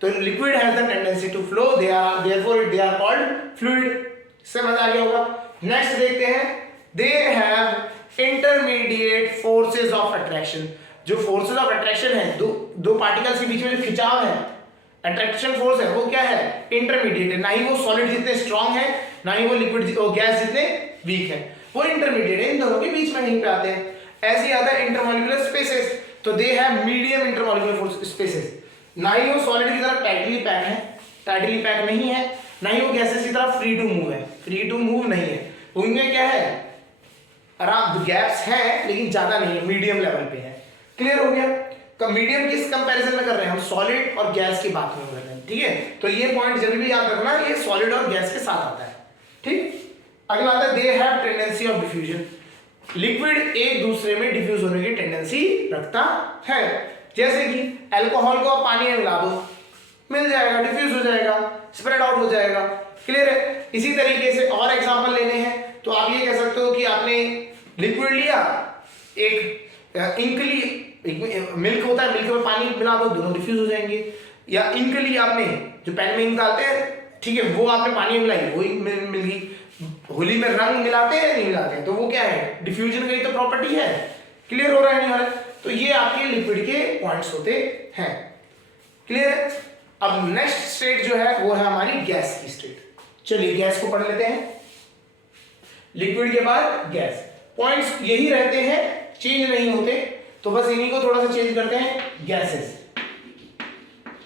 तो liquid has the tendency to flow, they are therefore they are called fluid. समझ आ गया होगा। नेक्स्ट देखते हैं, they have intermediate forces of attraction. जो फोर्सेस ऑफ अट्रैक्शन है, दो पार्टिकल्स के बीच में जो खिंचाव है, अट्रैक्शन फोर्स है, वो क्या है, इंटरमीडिएट है। ना ही वो सॉलिड जितने स्ट्रांग है, ना ही वो लिक्विड और गैस जितने वीक है, वो इंटरमीडिएट है, इन दोनों के बीच में यहीं पे आते हैं। ऐसे ही आता है इंटरमॉलिक्यूलर स्पेसेस। तो they have medium intermolecular force spaces, ना ही वो सॉलिड की तरह टाइटली पैक है, टाइटली पैक नहीं है, ना ही वो गैसेस की तरह फ्री टू मूव है, फ्री टू मूव नहीं है। उनमें क्या है, आराम गैप्स है लेकिन ज्यादा नहीं है, मीडियम लेवल पे है। क्लियर हो गया। मीडियम किस कंपैरिजन में कर रहे हैं हम, सॉलिड और गैस की बात में कर रहे हैं, ठीक है। तो ये पॉइंट जब भी याद रखना, ये सॉलिड और गैस के साथ आता है, ठीक। अगला आता है, they have tendency of diffusion. Liquid एक दूसरे में डिफ्यूज होने की टेंडेंसी रखता है। जैसे कि अल्कोहल को आप पानी में मिला दो, मिल जाएगा, डिफ्यूज हो जाएगा, स्प्रेड आउट हो जाएगा। क्लियर है। इसी तरीके से और एग्जांपल लेने हैं तो आप ये कह सकते हो कि आपने लिक्विड लिया, एक इंक ली, मिल्क होता है, मिल्क में पानी मिला दो, दोनों डिफ्यूज हो जाएंगे। या इंक ली आपने, जो पेन में इंक डालते हैं, ठीक है, वो आपने पानी में मिलाई, वो इंक मिल गई। होली में रंग मिलाते हैं नहीं मिलाते हैं, तो वो क्या है, डिफ्यूजन की तो प्रॉपर्टी है। क्लियर हो रहा है नहीं हो रहा है। तो ये आपके लिक्विड के पॉइंट्स होते हैं। क्लियर है। अब नेक्स्ट स्टेट जो है वो है हमारी गैस की स्टेट। चलिए गैस को पढ़ लेते हैं। लिक्विड के बाद गैस, पॉइंट्स यही रहते हैं, चेंज नहीं होते। तो बस इन्हीं को थोड़ा सा चेंज करते हैं। गैसेस,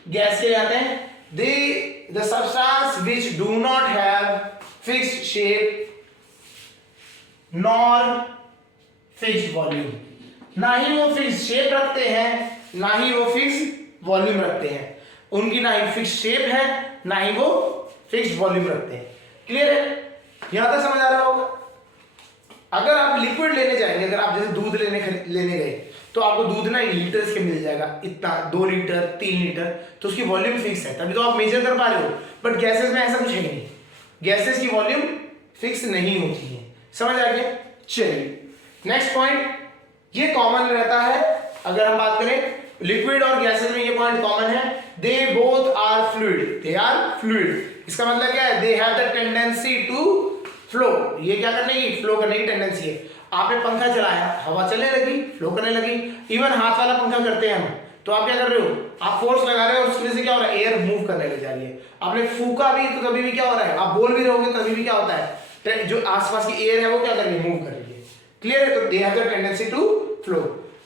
गैस के आते हैं, they the substance which do not have fixed shape nor fixed volume. ना ही वो फिक्स्ड शेप रखते हैं, ना ही वो फिक्स्ड वॉल्यूम रखते हैं। उनकी ना ही फिक्स्ड शेप है, ना ही वो फिक्स्ड वॉल्यूम रखते हैं। क्लियर है। यहां तक समझ आ रहा होगा। अगर आप लिक्विड लेने जाएंगे, अगर आप जैसे दूध लेने गए तो आपको दूध ना लीटर्स के मिल जाएगा, इतना 2 लीटर 3 लीटर, तो उसकी वॉल्यूम फिक्स है, तभी तो आप मेजर कर पा रहे हो। बट गैसेस में ऐसा कुछ है नहीं, गैसेस की वॉल्यूम फिक्स नहीं होती है। समझ आ गया। चलिए नेक्स्ट पॉइंट, ये कॉमन रहता है। अगर हम बात करें लिक्विड और गैसेस में, ये पॉइंट कॉमन है, they both are fluid, they are fluid. इसका मतलब क्या है, they have the tendency to flow. ये क्या करने की, फ्लो करने की टेंडेंसी है। आपने पंखा चलाया, हवा चलने लगी, फ्लो करने लगी। इवन हाथ वाला पंखा करते हैं हम, तो आप क्या कर रहे हो, आप फोर्स लगा रहे हो और उसकी वजह से क्या हो रहा है, एयर मूव करने लग जा रही है। आपने फूका भी तो कभी भी क्या हो रहा है, आप बोल भी रहोगे कभी भी क्या होता है, जो आसपास की एयर है वो क्या कर रही है, मूव कर रही है। क्लियर है, तो they have the tendency to flow.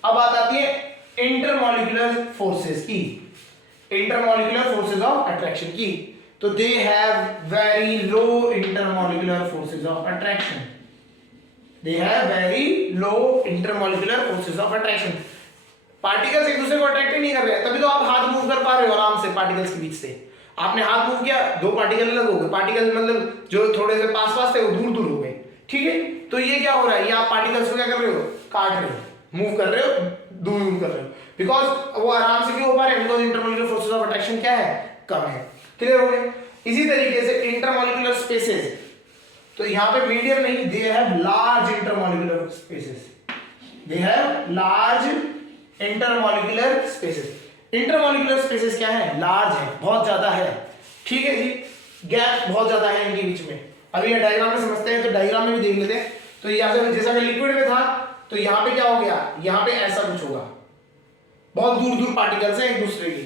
अब बात आती है इंटरमॉलिक्यूलर फोर्सेस की, इंटरमॉलिक्यूलर फोर्सेस ऑफ अट्रैक्शन की। तो they have very low intermolecular forces of attraction, they have very low intermolecular forces of attraction. Particles एक दूसरे को अट्रैक्ट ही नहीं कर रहे हैं, तभी तो आप हाथ मूव कर पा रहे हो आराम से पार्टिकल्स के बीच से। आपने हाथ मूव किया, दो पार्टिकल अलग हो गए, पार्टिकल मतलब जो थोड़े से पास पास थे वो दूर दूर हो गए। ठीक है, तो ये क्या हो रहा है, ये आप पार्टिकल्स को क्या कर रहे हो, काट रहे हो, मूव कर रहे हो, दूर दूर कर रहे हो, बिकॉज वो आराम से क्यों हो पा रहे हैं, because intermolecular forces of attraction क्या है, कम है। क्लियर हो गया। इसी तरीके से इंटरमॉलिक्यूलर स्पेसेस, तो यहाँ पे मीडियम नहीं, they have large intermolecular spaces, they have large intermolecular spaces. Intermolecular spaces क्या है, लार्ज है, बहुत ज्यादा है। ठीक है जी, गैप बहुत ज्यादा है इनके बीच में। अभी ये डायग्राम में समझते हैं, तो डायग्राम में भी देख लेते हैं। तो यहाँ से जैसा कि लिक्विड में था, तो यहाँ पे क्या हो गया, यहाँ पे ऐसा कुछ होगा, बहुत दूर दूर पार्टिकल्स हैं एक दूसरे की।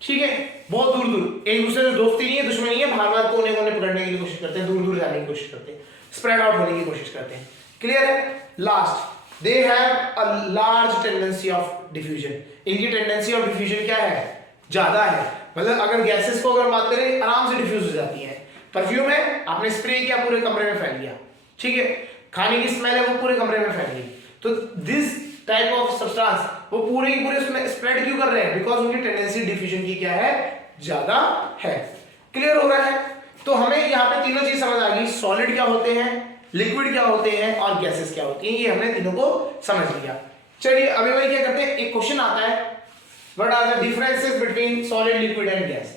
ठीक है, बहुत दूर दूर, एक दूसरे से दोस्ती नहीं है, दुश्मनी है, बार बार कोने कोने पकड़ने की कोशिश करते हैं, दूर दूर जाने की कोशिश करते हैं, स्प्रेड आउट होने की कोशिश करते हैं। क्लियर है। Last, they have a large tendency of diffusion, इनकी टेंडेंसी ऑफ डिफ्यूजन क्या है, ज्यादा है। मतलब अगर गैसेस को अगर बात करें, आराम से डिफ्यूज हो जाती है। परफ्यूम है, आपने स्प्रे किया, पूरे कमरे में फैल गया। ठीक है, खाने की स्मेल है, वो पूरे कमरे में फैल गई। तो दिस टाइप ऑफ सब्सटेंस वो पूरे की पूरे उसमें स्प्रेड क्यों कर रहे हैं, बिकॉज उनकी टेंडेंसी डिफ्यूजन की क्या है, ज्यादा है। क्लियर हो रहा है। तो हमें यहाँ पे तीनों चीज समझ आ गई, सॉलिड क्या होते हैं, लिक्विड क्या होते हैं और गैसेस क्या होती हैं, ये हमने तीनों को समझ लिया। चलिए अभी भाई क्या करते हैं, एक क्वेश्चन आता है, what are the differences between solid, liquid and gas.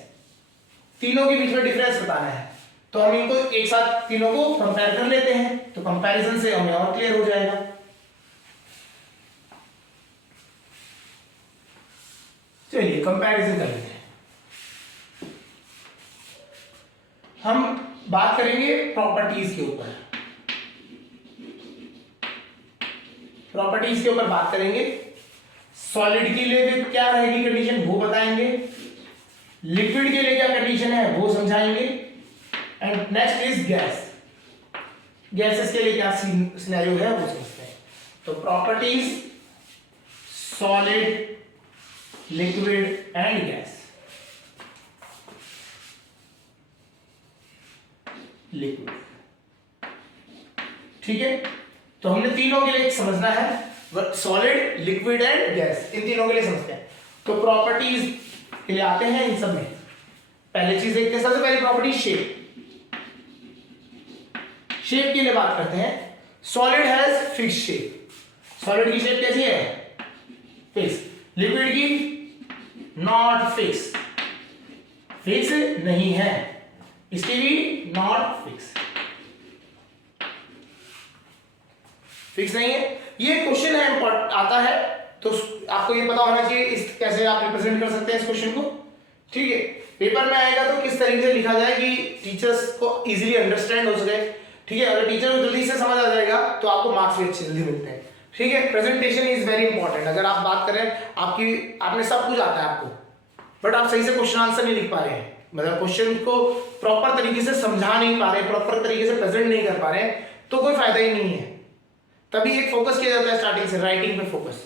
तीनों के बीच में डिफरेंस बताना है, तो हम इनको एक साथ तीनों को कंपेयर कर लेते हैं, तो कंपैरिजन से हमें और क्लियर हो जाएगा। चलिए कंपैरिजन कर लेते हैं। हम बात करेंगे प्रॉपर्टीज के ऊपर, प्रॉपर्टीज के ऊपर बात करेंगे। सॉलिड के लिए क्या रहेगी कंडीशन वो बताएंगे, लिक्विड के लिए क्या कंडीशन है वो समझाएंगे, and next is gas, gases के लिए क्या सिनेरियो है वो समझते हैं। तो properties solid, liquid and gas. Liquid, ठीक है, तो हमने तीनों के लिए समझना है, सॉलिड, लिक्विड एंड गैस, इन तीनों के लिए समझते हैं। तो प्रॉपर्टीज के लिए आते हैं इन सब में। पहले चीज देखते हैं, सबसे पहली प्रॉपर्टी शेप। शेप के लिए बात करते हैं। Solid has fix shape, solid की शेप कैसी है, फिक्स। लिक्विड की नॉट फिक्स, फिक्स नहीं है, इसकी भी नॉट फिक्स, फिक्स नहीं है। ये क्वेश्चन है, इंपॉर्टेंट आता है, तो आपको ये पता होना चाहिए इस कैसे आप रिप्रेजेंट कर सकते हैं इस क्वेश्चन को। ठीक है, पेपर में आएगा तो किस तरीके से लिखा जाए कि टीचर्स को इजीली अंडरस्टैंड हो सके। ठीक है, अगर टीचर को जल्दी से समझ आ जाएगा तो आपको मार्क्स भी अच्छे जल्दी मिलते हैं। ठीक है, प्रेजेंटेशन इज वेरी इंपॉर्टेंट। अगर आप बात करें, आपने सब कुछ आता है आपको, बट आप सही से क्वेश्चन आंसर नहीं लिख पा रहे हैं, मतलब क्वेश्चन को प्रॉपर तरीके से समझा नहीं पा रहे, प्रॉपर तरीके से प्रेजेंट नहीं कर पा रहे, तो कोई फायदा ही नहीं है। तभी एक फोकस किया जाता है स्टार्टिंग से, राइटिंग पे फोकस।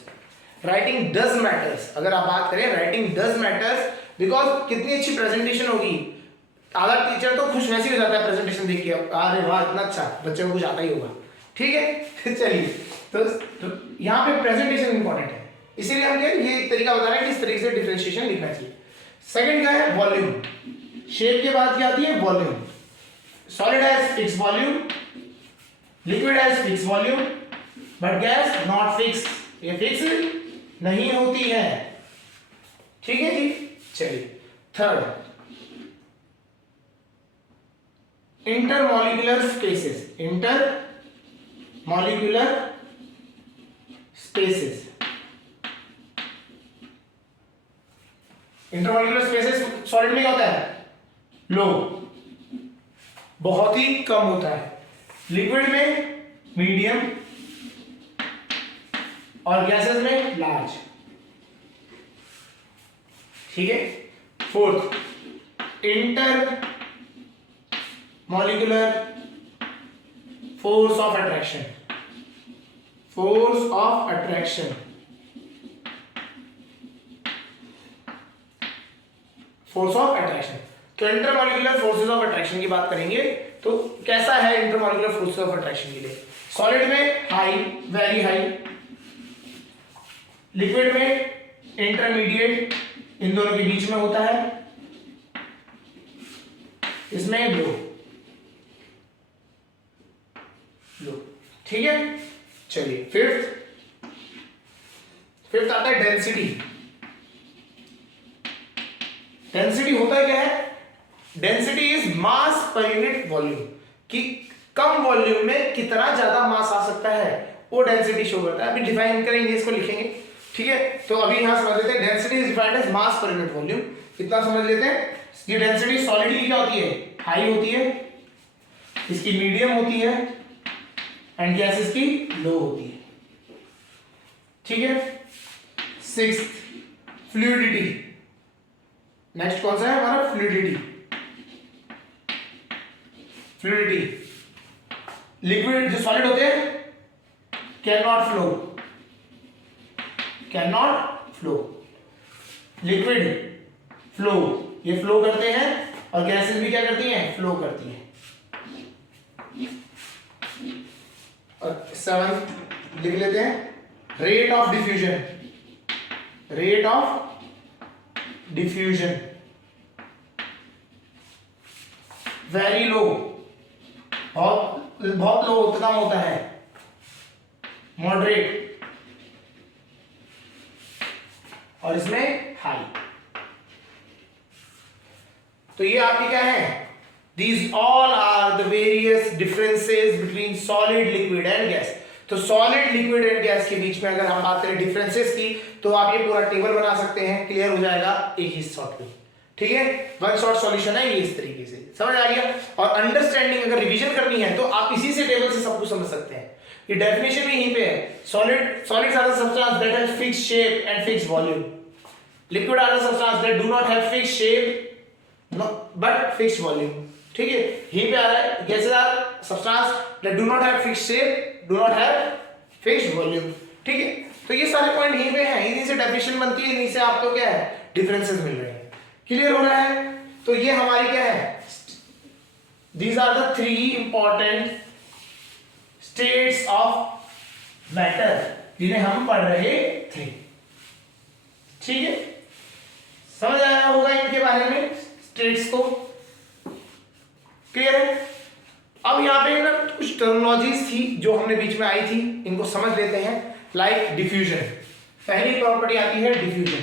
Writing does matters. अगर आप बात करें, राइटिंग डज मैटर्स, बिकॉज कितनी अच्छी प्रेजेंटेशन होगी, आधा टीचर तो खुश वैसे ही हो जाता है प्रेजेंटेशन देख के, अरे वाह इतना अच्छा, बच्चे को कुछ आता ही होगा। ठीक है, चलिए, तो यहाँ पे प्रेजेंटेशन इंपॉर्टेंट है, इसीलिए हम ये एक तरीका बता रहे हैं कि इस तरीके से डिफरेंशिएशन लिखना चाहिए। सेकंड क्या है, वॉल्यूम। शेप के बाद क्या आती है, volume. Solid has fix volume, liquid has fix volume, but gas not fix, ये फिक्स नहीं होती है। ठीक है जी, चलिए third, intermolecular spaces. Intermolecular spaces, intermolecular spaces solid में क्या होता है, लो, बहुत ही कम होता है। लिक्विड में मीडियम और गैसेस में लार्ज। ठीक है। Fourth, inter molecular force of attraction, force of attraction, force of attraction. तो इंटरमॉलिक्यूलर फोर्सेस ऑफ अट्रैक्शन की बात करेंगे तो कैसा है इंटरमॉलिक्यूलर फोर्सेस ऑफ अट्रैक्शन के लिए? सॉलिड में हाई, वेरी हाई, लिक्विड में इंटरमीडिएट, इन दोनों के बीच में होता है, इसमें लो, लो, ठीक है। चलिए फिफ्थ आता है डेंसिटी। डेंसिटी होता क्या है? Density is mass per unit volume, कि कम वॉल्यूम में कितना ज्यादा मास आ सकता है, वो डेंसिटी शो करता है। अभी डिफाइन करेंगे, इसको लिखेंगे, ठीक है। तो अभी यहां समझ लेते हैं density is defined as mass per unit volume, इतना समझ लेते हैं। ये डेंसिटी सॉलिड की क्या होती है? हाई होती है, इसकी मीडियम होती है एंड गैसेस की लो होती है, ठीक है। Sixth, fluidity. नेक्स्ट कौन सा है हमारा? फ्लूइडिटी। फ्लूइडिटी, लिक्विड जो सॉलिड होते हैं can not flow, can not flow, liquid flow, ये फ्लो करते हैं और गैसेस भी क्या करती हैं? फ्लो करती हैं। और सेवंथ लिख लेते हैं, rate of diffusion, rate of diffusion, very low, बहुत लो कम होता है, मॉडरेट, और इसमें हाई। तो ये आपके क्या है? These all are the various differences between solid, liquid and gas. तो solid, liquid and gas के बीच में अगर हम बात करें differences की, तो आप ये पूरा टेबल बना सकते हैं, क्लियर हो जाएगा एक ही शॉट में, ठीक है। वन शॉट सॉल्यूशन है ये, इस तरीके से समझ आ गया। और अंडरस्टैंडिंग अगर रिवीजन करनी है तो आप इसी से टेबल से सब कुछ समझ सकते हैं। ये डेफिनेशन भी यहीं पे है। Solids are the substance that have fixed shape and fixed volume, liquid are the substance that do not have fixed shape but fixed volume, ठीक है। यहीं पे आ रहा है gases are substance that do not have fixed shape, do not have fixed volume, ठीक है। तो ये सारे पॉइंट यहीं पे हैं, इन्हीं से डेफिनेशन बनती है, इन्हीं से आपको क्या है? डिफरेंसेस मिल रहे हैं। क्लियर हो रहा है? तो ये हमारी क्या है? These are the three important states of matter जिन्हें हम पढ़ रहे थे, ठीक है। समझ आया होगा इनके बारे में, स्टेट्स को, क्लियर है। अब यहाँ पे ना कुछ टर्मिनोलॉजीज थी जो हमने बीच में आई थी, इनको समझ लेते हैं। लाइक डिफ्यूजन, पहली प्रॉपर्टी आती है डिफ्यूजन।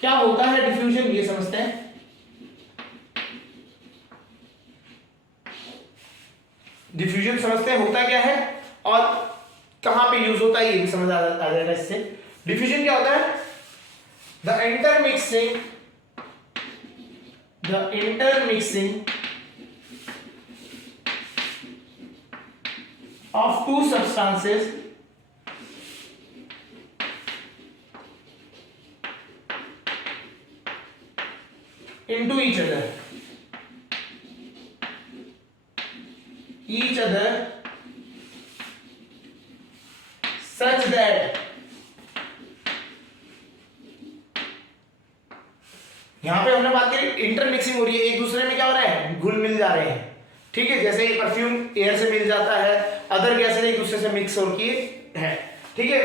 क्या होता है डिफ्यूजन, ये समझते हैं। डिफ्यूजन समझते हैं होता क्या है और कहां पे यूज होता है, ये भी समझ आ जाएगा इससे। डिफ्यूजन क्या होता है? The intermixing of two substances into each other such that यहां पे हमने बात करी इंटरमिक्सिंग हो रही है, एक दूसरे में क्या हो रहा है? घुल मिल जा रहे हैं, ठीक है। जैसे परफ्यूम एयर से मिल जाता है, अदर गैसेस एक दूसरे से मिक्स हो की है, ठीक है।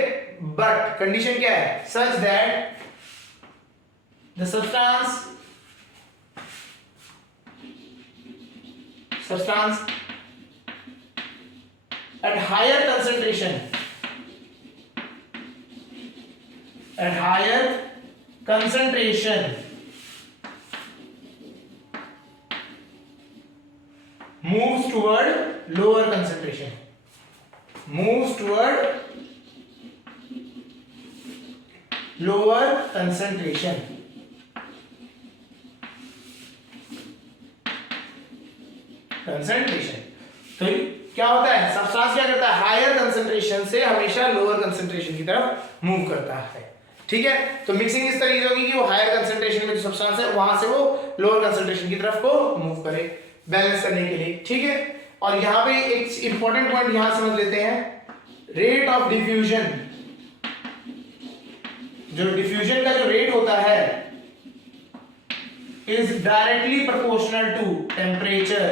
बट कंडीशन क्या है? Such that the substance at higher concentration moves toward lower concentration, तो क्या होता है? सब्सटेंस क्या करता है? हायर कंसंट्रेशन से हमेशा लोअर कंसंट्रेशन की तरफ मूव करता है, ठीक है, तो मिक्सिंग इस तरीके से होगी कि वो हायर कंसंट्रेशन में जो सब्सटेंस है वहां से वो लोअर कंसंट्रेशन की तरफ को मूव करे बैलेंस करने के लिए। ठीक है, और यहाँ पे एक इंपॉर्टेंट पॉइंट यहां समझ लेते हैं, रेट ऑफ डिफ्यूजन, जो डिफ्यूजन का जो रेट होता है is directly proportional to temperature.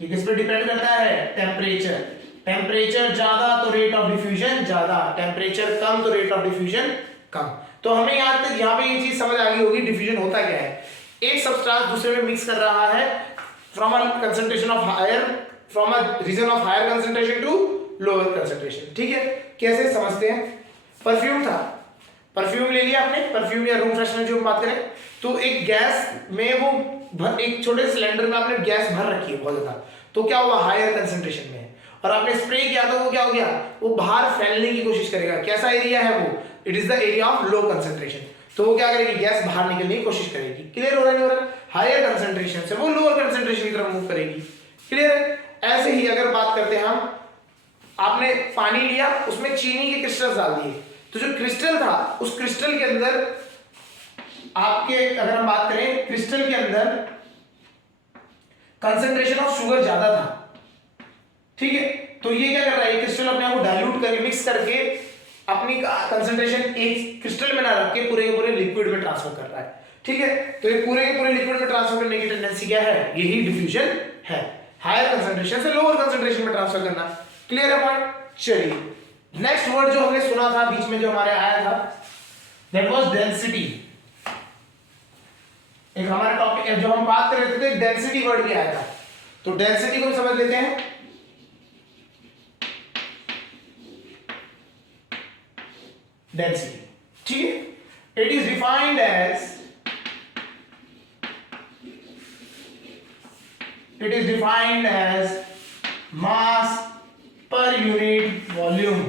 ये किस पे डिपेंड करता है? टेम्परेचर। टेम्परेचर ज्यादा तो रेट ऑफ डिफ्यूजन ज्यादा, टेम्परेचर कम तो रेट ऑफ डिफ्यूजन कम। तो हमें यहाँ पे ये चीज समझ आ गई होगी डिफ्यूजन होता क्या है। एक सब्सटेंस दूसरे में मिक्स कर रहा है from a concentration of higher, from a region of higher concentration to lower concentration. ठीक है, कैसे समझते हैं? परफ्यूम था, परफ्यूम ले लिया आपने, परफ्यूम या रूम फ्रेशनर जो बात करें, तो एक गैस में वो एक छोटे सिलेंडर में आपने गैस भर रखी है बहुत ज्यादा, तो क्या हुआ? हायर कंसंट्रेशन में है, और आपने स्प्रे किया तो वो क्या हो गया? वो बाहर फैलने की कोशिश करेगा। कैसा एरिया है वो? It is the area of low concentration. तो वो क्या करेगी? गैस बाहर निकलने की कोशिश करेगी। क्लियर हो रहा है? नहीं हो रहा? हायर कंसंट्रेशन से वो लोअर कंसंट्रेशन की तरफ मूव करेगी। क्लियर है? ऐसे ही अगर बात करते हैं हम, आपने पानी लिया, उसमें चीनी के क्रिस्टल्स डाल दिए, तो जो क्रिस्टल था उस क्रिस्टल के अंदर आपके, अगर हम बात करें क्रिस्टल के अंदर कंसंट्रेशन ऑफ शुगर ज्यादा था। ठीक है, तो ये क्या कर रहा है? क्रिस्टल अपने आप को डाइल्यूट करके, मिक्स करके अपनी कंसंट्रेशन एक क्रिस्टल में ना रख के पूरे के पूरे लिक्विड में ट्रांसफर कर रहा है। ठीक है, तो ये पूरे के पूरे लिक्विड में ट्रांसफर करने की टेंडेंसी क्या है? यही डिफ्यूजन है, हायर कंसंट्रेशन से लोअर कंसंट्रेशन में ट्रांसफर करना। क्लियर है पॉइंट? चलिए, नेक्स्ट वर्ड जो हमने सुना था बीच में, जो हमारे आया था, दैट वाज डेंसिटी। एक हमारा टॉपिक जो हम बात कर रहे थे, तो डेंसिटी वर्ड भी आया था, तो डेंसिटी को समझ लेते हैं। डेंसिटी, ठीक है, it is defined as, it is defined as mass per unit volume.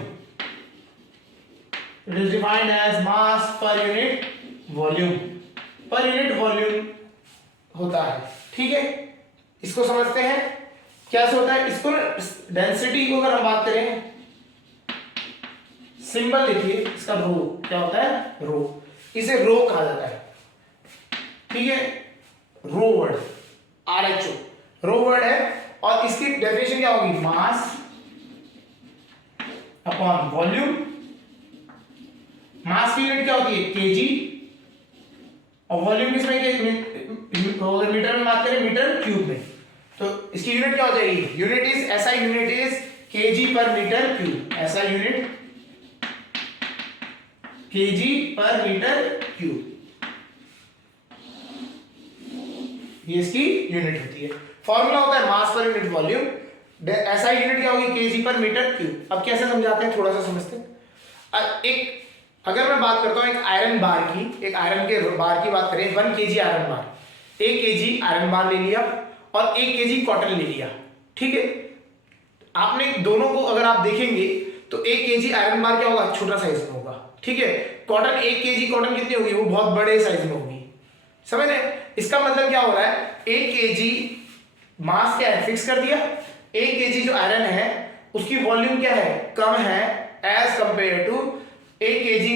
It is defined as mass per unit volume. Per unit volume होता है। ठीक है, इसको समझते हैं कैसे होता है। इसको डेंसिटी को अगर हम बात करें, सिंबल लिखिए इसका, रो। क्या होता है? रो। इसे रो कहा जाता है। ठीक है, रो वर्ड, RHO रो वर्ड है, और इसकी डेफिनेशन क्या होगी? Mass upon volume. मास की यूनिट क्या होती है? केजी, और वॉल्यूम किसमें? अगर मीटर में बात करें, मीटर क्यूब में, तो इसकी यूनिट क्या हो जाएगी? यूनिट इज, ऐसा यूनिट इज केजी पर मीटर क्यूब। ऐसा यूनिट केजी पर मीटर क्यूब, ये इसकी यूनिट होती है। फॉर्मूला होता है मास पर यूनिट वॉल्यूम। ऐसा यूनिट क्या होगी? केजी पर मीटर क्यूब। अब कैसे समझाते हैं, थोड़ा सा समझते हैं। एक, अगर मैं बात करता हूं एक आयरन बार की, एक आयरन के बार की बात करें, 1 kg iron bar, 1 kg iron bar ले लिया और 1 kg कॉटन ले लिया। ठीक है, आपने दोनों को अगर आप देखेंगे तो 1 kg आयरन बार क्या होगा? छोटा साइज में होगा। ठीक है, कॉटन 1 kg कॉटन कितनी होगी? वो बहुत बड़े साइज में होगी। समझ रहे? इसका मतलब क्या हो रहा है? 1 kg मास क्या है? फिक्स कर दिया। 1 kg जो आयरन है उसकी वॉल्यूम क्या है? कम है as compare to 1 kg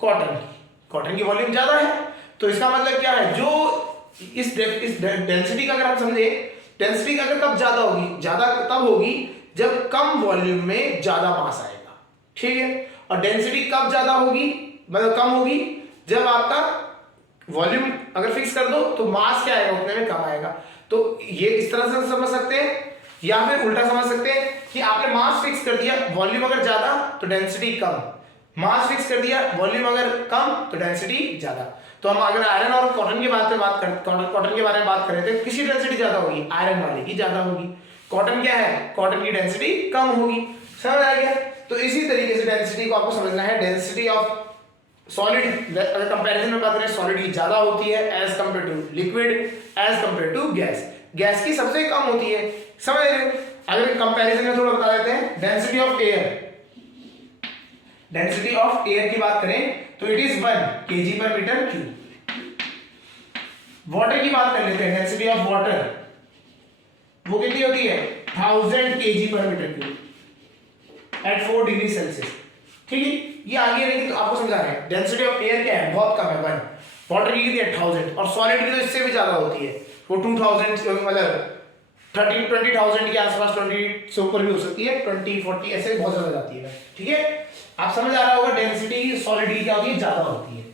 cotton की। कॉटन की वॉल्यूम ज्यादा है, तो इसका मतलब क्या है? जो इस डेंसिटी का अगर हम समझे, डेंसिटी अगर कब ज्यादा होगी? ज्यादा तब होगी जब कम वॉल्यूम में ज्यादा मास आएगा। ठीक है, और डेंसिटी कब ज्यादा होगी, मतलब कम होगी, जब आपका वॉल्यूम अगर फिक्स कर दो तो मास क्या आएगा? उतने में कम आएगा। तो ये इस तरह से समझ सकते हैं, या फिर उल्टा समझ सकते हैं कि आपने मास फिक्स कर दिया, वॉल्यूम अगर ज्यादा तो डेंसिटी कम, मास फिक्स कर दिया, वॉल्यूम अगर कम तो डेंसिटी ज्यादा। तो हम अगर आयरन और कॉटन की कॉटन के बारे में बात करें तो किसी डेंसिटी ज्यादा होगी? आयरन वाले की ज्यादा होगी। कॉटन क्या है? कॉटन की डेंसिटी कम होगी। समझ आ गया? तो इसी तरीके से डेंसिटी को आपको समझना है। डेंसिटी ऑफ सॉलिड, अगर कंपैरिजन में बात करें, सॉलिड की ज्यादा होती है as compare to liquid, as compare to gas. Gas की सबसे कम होती है। समझ रहे हो? अगर कंपैरिजन में थोड़ा बता देते हैं, density of air, density of air की बात करें तो इट इज 1 kg पर मीटर क्यूब। वाटर की बात कर लेते हैं, डेंसिटी ऑफ वाटर वो कितनी होती है? 1000 kg पर metre cube at 4 degree Celsius. ठीक है, ये आगे रहेगी तो आपको समझा रहे हैं डेंसिटी ऑफ एयर क्या है, बहुत कम है 1, वाटर की कितनी है 1000, और सॉलिड की तो इससे भी ज्यादा होती है, वो 2000 मतलब 20,000 के आसपास, 20 से ऊपर भी हो सकती है, 20-40 ऐसे बहुत ज्यादा जाती है। ठीक है, आप समझ आ रहा होगा डेंसिटी सॉलिड की क्या होती है, ज्यादा होती है।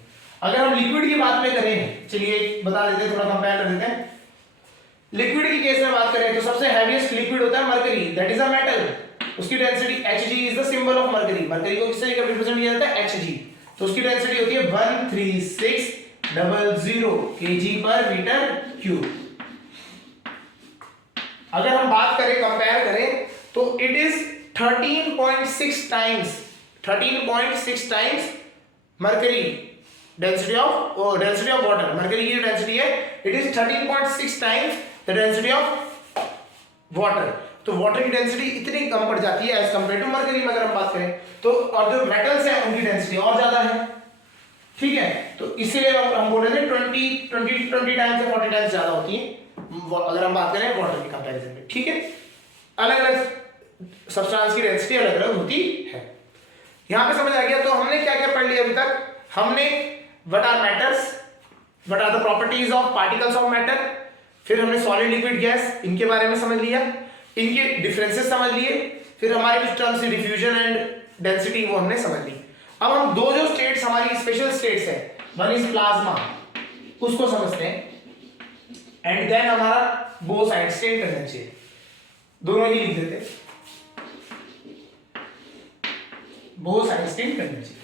अगर हम लिक्विड की बात में करें, चलिए बता देते हैं, थोड़ा कंपेयर कर देते हैं। लिक्विड की केस में बात करें तो सबसे हैवीएस्ट लिक्विड होता है mercury, that is a metal, उसकी density Hg is the symbol of mercury. Mercury को किस तरीके से रिप्रेजेंट किया जाता है, Hg, तो उसकी डेंसिटी होती है 13600 kg पर मीटर क्यूब। अगर हम बात करें, कंपेयर करें, तो it is 13.6 times mercury density of water. Mercury की डेंसिटी है, it is 13.6 times the density of water. तो वाटर की डेंसिटी इतनी कम पड़ जाती है एज कंपेयर टू मरकरी में अगर हम बात करें तो, और जो मेटल्स हैं उनकी डेंसिटी और ज्यादा है। ठीक है, तो इसीलिए हम बोल रहे थे 20 टाइम्स या 40 टाइम्स ज्यादा होती है अगर हम बात करें वाटर की कंपैरिजन में। ठीक है, अलग अलग सब्सटेंस की डेंसिटी अलग अलग होती है। यहां पे समझ आ गया। तो हमने क्या क्या पढ़ लिया अभी तक? हमने what are matters, what are the properties of particles of matter, फिर हमने सॉलिड लिक्विड गैस इनके बारे में समझ लिया, इनके डिफरेंसेस समझ लिए, फिर हमारे कुछ टर्म्स डिफ्यूजन एंड डेंसिटी वो हमने समझ ली। अब हम दो जो स्टेट्स हमारी स्पेशल स्टेट्स है, वन इज प्लाज्मा, उसको समझते हैं, एंड देन हमारा बोथ साइड स्टेट करना चाहिए, दोनों ही लिख देते, बोथ साइड स्टेट करना चाहिए।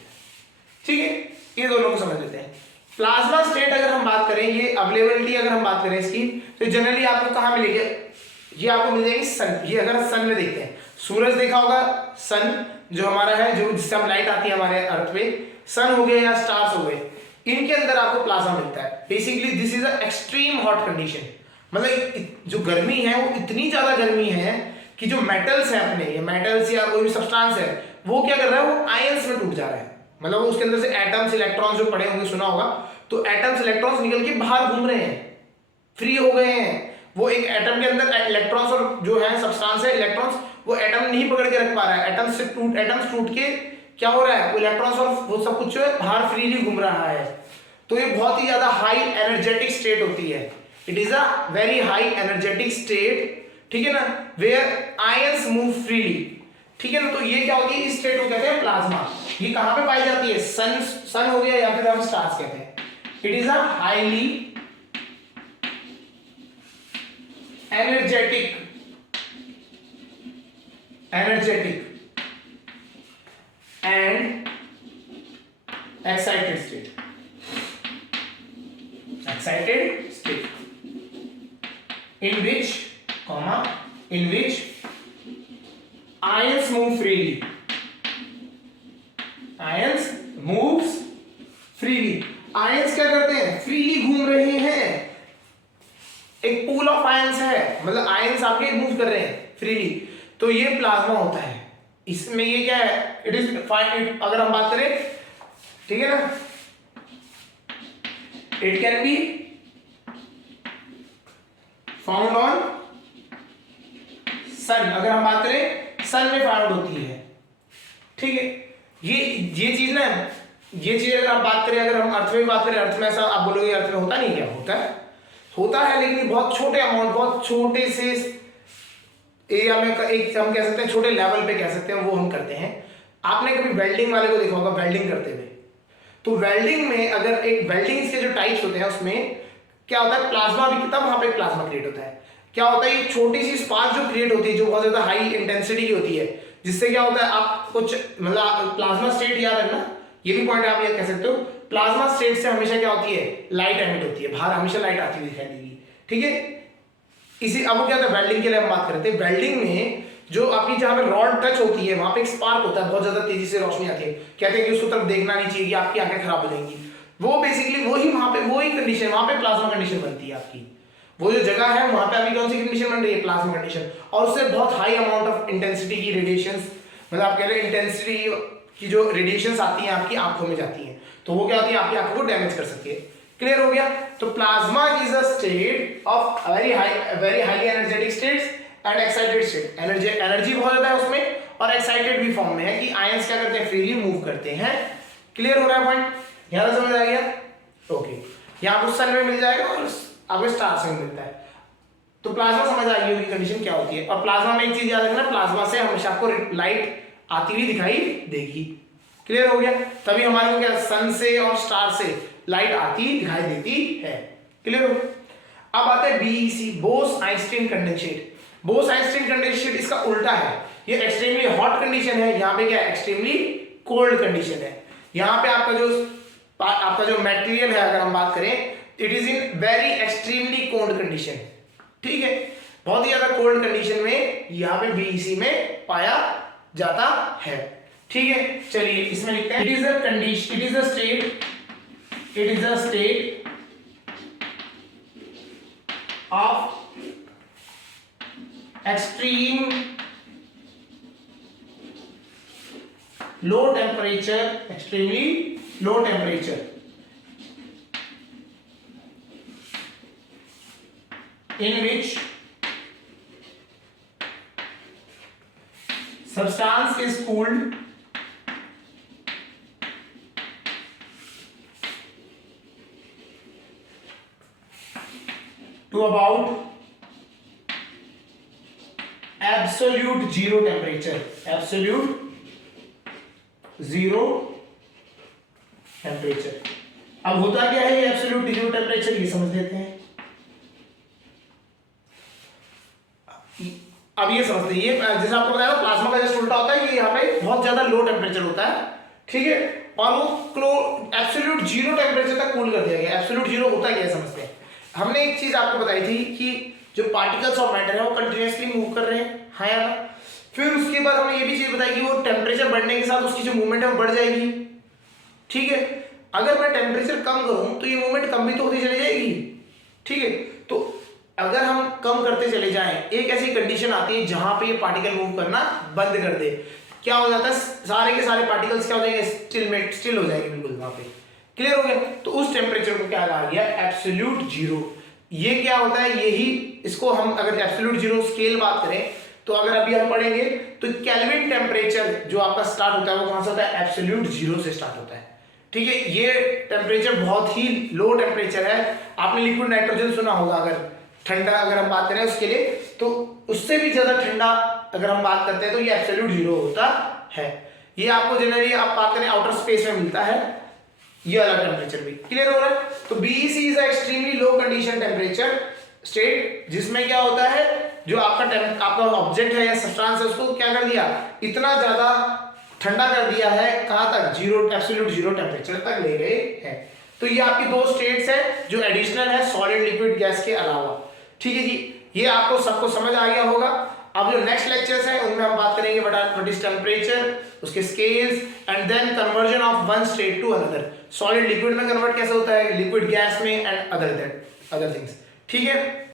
ठीक है, ये दोनों को समझ लेते हैं। प्लाज्मा स्टेट अगर हम बात करें, ये अवेलेबिलिटी अगर हम बात करें इसकी, तो जनरली आपको कहां मिलेगी, ये आपको मिल जाएगी सन। ये अगर सन में देखते हैं, सूरज देखा होगा, सन जो हमारा है, जो जिससे हम लाइट आती है हमारे अर्थ पे, सन हो गए या स्टार्स हो गए, इनके अंदर आपको प्लाज्मा मिलता है। Basically this is a extreme hot condition, मतलब जो गर्मी है वो इतनी ज्यादा गर्मी है कि जो मेटल्स है अपने, ये मेटल्स या कोई भी सब्सटेंस है, वो क्या कर रहा है, वो आयंस में टूट जा रहा है। मतलब उसके अंदर से एटम्स इलेक्ट्रॉन्स जो पड़े होंगे, सुना होगा, तो एटम्स इलेक्ट्रॉन्स निकल के बाहर घूम रहे हैं, फ्री हो गए हैं। वो एक एटम के अंदर इलेक्ट्रॉन्स और जो है सब्सटेंस है इलेक्ट्रॉन्स, वो एटम नहीं पकड़ के रख पा रहा है, एटम्स टूट के क्या हो रहा है, वो इलेक्ट्रॉन्स और वो सब कुछ बाहर फ्रीली घूम रहा है। तो ये बहुत ही ज्यादा हाई एनर्जेटिक स्टेट होती है, it is a very high energetic state. ठीक है ना, वेयर आयंस मूव फ्रीली। ठीक है ना, तो ये क्या होती है, इस स्टेट को कहते हैं प्लाज्मा। ये कहां पे पाई जाती है, सन हो गया या फिर हम स्टार्स कहते हैं। It is a highly energetic and excited state in which ions move freely. Ions क्या करते हैं, फ्रीली घूम रहे हैं, एक पूल ऑफ आयंस है, मतलब आयंस आपके मूव कर रहे हैं फ्रीली, तो ये प्लाज्मा होता है। इसमें ये क्या है, इट इज फाइन, अगर हम बात करें, ठीक है ना, it can be found on sun, अगर हम बात करें सन में फाउंड होती है। ठीक है, ये चीज ना, ये चीज अगर आप बात करें, अगर हम अर्थ में बात करें, अर्थ में ऐसा आप बोलोगे अर्थ में होता नहीं, क्या होता है लेकिन बहुत छोटे अमाउंट, बहुत छोटे से एरिया में, एक हम कह सकते हैं छोटे लेवल पे कह सकते हैं, वो हम करते हैं। आपने कभी वेल्डिंग वाले को देखा होगा वेल्डिंग करते हुए, तो वेल्डिंग में अगर एक वेल्डिंग के जो टाइप्स होते हैं उसमें क्या होता है, प्लाज्मा भी, तब वहां पे प्लाज्मा क्रिएट होता है। क्या होता है, ये छोटी सी स्पार्क जो क्रिएट होती है, जो बहुत ज्यादा हाई इंटेंसिटी की होती है, जिससे क्या होता है, आप कुछ मतलब प्लाज्मा स्टेट याद रखना, ये भी पॉइंट आप याद कर सकते हो। प्लाज्मा स्टेट से हमेशा क्या होती है, लाइट एमिट होती है, बाहर हमेशा लाइट आती हुई दिखाई देगी। ठीक है, इसी अब वो क्या होता है, वेल्डिंग के लिए हम बात करते हैं। वेल्डिंग में जो आपकी जहां पे रॉड टच होती है, वहां पे एक स्पार्क होता है, बहुत ज्यादा तेजी से रोशनी आती है, कहते हैं कि उसको तरफ देखना नहीं चाहिए कि आपकी आंखें खराब हो जाएंगी। वो बेसिकली वही वहां पे वही कंडीशन, वहां पे प्लाज्मा कंडीशन बनती है आपकी। वो जो जगह है वहां पे अभी कौन सी कंडीशन बन रही है, प्लाज्मा कंडीशन, और उससे बहुत हाई अमाउंट ऑफ इंटेंसिटी की रेडिएशंस, मतलब आप कह रहे हैं इंटेंसिटी की जो रेडिएशंस आती हैं आपकी आंखों में जाती हैं, तो वो क्या होती है, आपकी आंखों को डैमेज कर सकती है। क्लियर हो गया? तो plasma is a state of very highly energetic states and excited state, energy बहुत ज्यादा है उसमें और एक्साइटेड भी फॉर्म में है कि आयंस क्या करते हैं, फ्रीली मूव करते हैं। क्लियर हो रहा है पॉइंट, यहां समझ आ गया? ओके, यहाँ आपको सन में मिल जाएगा और आपको स्टार से मिलता है। तो प्लाज्मा समझ आ गई होगी कंडीशन क्या होती है। और प्लाज्मा में एक चीज याद रखना, प्लाज्मा से हमेशा आपको लाइट आती हुई दिखाई देगी। क्लियर हो गया? तभी हमारे को क्या सन से और स्टार से लाइट आती दिखाई देती है। क्लियर हो? अब आते हैं BEC, Bose Einstein condensate. Bose Einstein condensate इसका उल्टा है, ये एक्सट्रीमली हॉट कंडीशन है, यहाँ पे क्या एक्सट्रीमली कोल्ड कंडीशन है। यहाँ पे आपका जो मटेरियल है अगर हम बात करें, it is in very extremely cold condition. ठीक है, बहुत ही ज्यादा कोल्ड कंडीशन में यहाँ पे बीईसी में पाया जाता है। ठीक है, चलिए इसमें लिखते हैं, it is a condition, it is a state of extreme low temperature, extremely low temperature in which substance is cooled to about absolute zero temperature, absolute zero temperature। अब होता क्या है ये एब्सोल्यूट जीरो टेम्परेचर, ये समझ लेते हैं। अब ये समझते हैं, ये जैसे आपको बताया प्लाज्मा का जस्ट उल्टा होता है, ये यहाँ पे बहुत ज्यादा लो टेम्परेचर होता है। ठीक है, और वो एब्सोल्यूट जीरो टेम्परेचर तक कूल कर दिया गया। एब्सोल्यूट जीरो होता क्या है समझते हैं। हमने एक चीज आपको बताई थी कि जो पार्टिकल्स ऑफ मैटर है वो कंटिन्यूअसली मूव कर रहे हैं, हाँ या ना। फिर उसके बाद हमने ये भी चीज बताई कि वो टेम्परेचर बढ़ने के साथ उसकी जो मूवमेंट है वो बढ़ जाएगी। ठीक है, अगर मैं टेम्परेचर कम करूं तो ये मूवमेंट कम भी तो होती चली जाएगी। ठीक है, तो अगर हम कम करते चले जाएं, एक ऐसी कंडीशन आती है जहां पे ये पार्टिकल मूव करना बंद कर दे। क्या हो जाता है, सारे के सारे पार्टिकल्स क्या हो जाएंगे, स्टिल हो जाएंगे बिल्कुल वहां पे। क्लियर हो गया? तो उस टेम्परेचर को क्या कहा गया, एब्सोल्यूट जीरो। ये क्या होता है, यही इसको हम अगर एब्सोल्यूट जीरो स्केल बात करें तो अगर अभी हम पढ़ेंगे तो केल्विन टेम्परेचर जो आपका स्टार्ट होता है वो कहां से होता है, एब्सोल्यूट जीरो से स्टार्ट होता है। ठीक है, ये टेम्परेचर बहुत ही लो टेम्परेचर है। आपने लिक्विड नाइट्रोजन सुना होगा, अगर ठंडा अगर हम बात करें उसके लिए, तो उससे भी ज्यादा ठंडा अगर हम बात करते हैं तो ये एब्सोल्यूट जीरो होता है। ये आपको जनरली आप बात करें आउटर स्पेस में मिलता है ये वाला टेम्परेचर भी। क्लियर हो रहा है? तो BEC is extremely low condition temperature state, जिसमें क्या होता है, जो आपका ऑब्जेक्ट है या सब्सटेंस है उसको क्या कर दिया, इतना ज्यादा ठंडा कर दिया है, कहां तक, जीरो, एब्सोल्यूट जीरो टेम्परेचर तक ले गए हैं। तो ये आपकी दो स्टेट्स है जो एडिशनल है सॉलिड लिक्विड गैस के अलावा। ठीक है जी, ये आपको सबको समझ आ गया होगा। अब जो नेक्स्ट लेक्चर्स है उनमें हम बात करेंगे व्हाट इज टेम्परेचर, उसके scales and then conversion of one state to another, solid liquid में कन्वर्ट कैसे होता है, लिक्विड गैस में एंड अदर थिंग्स। ठीक है।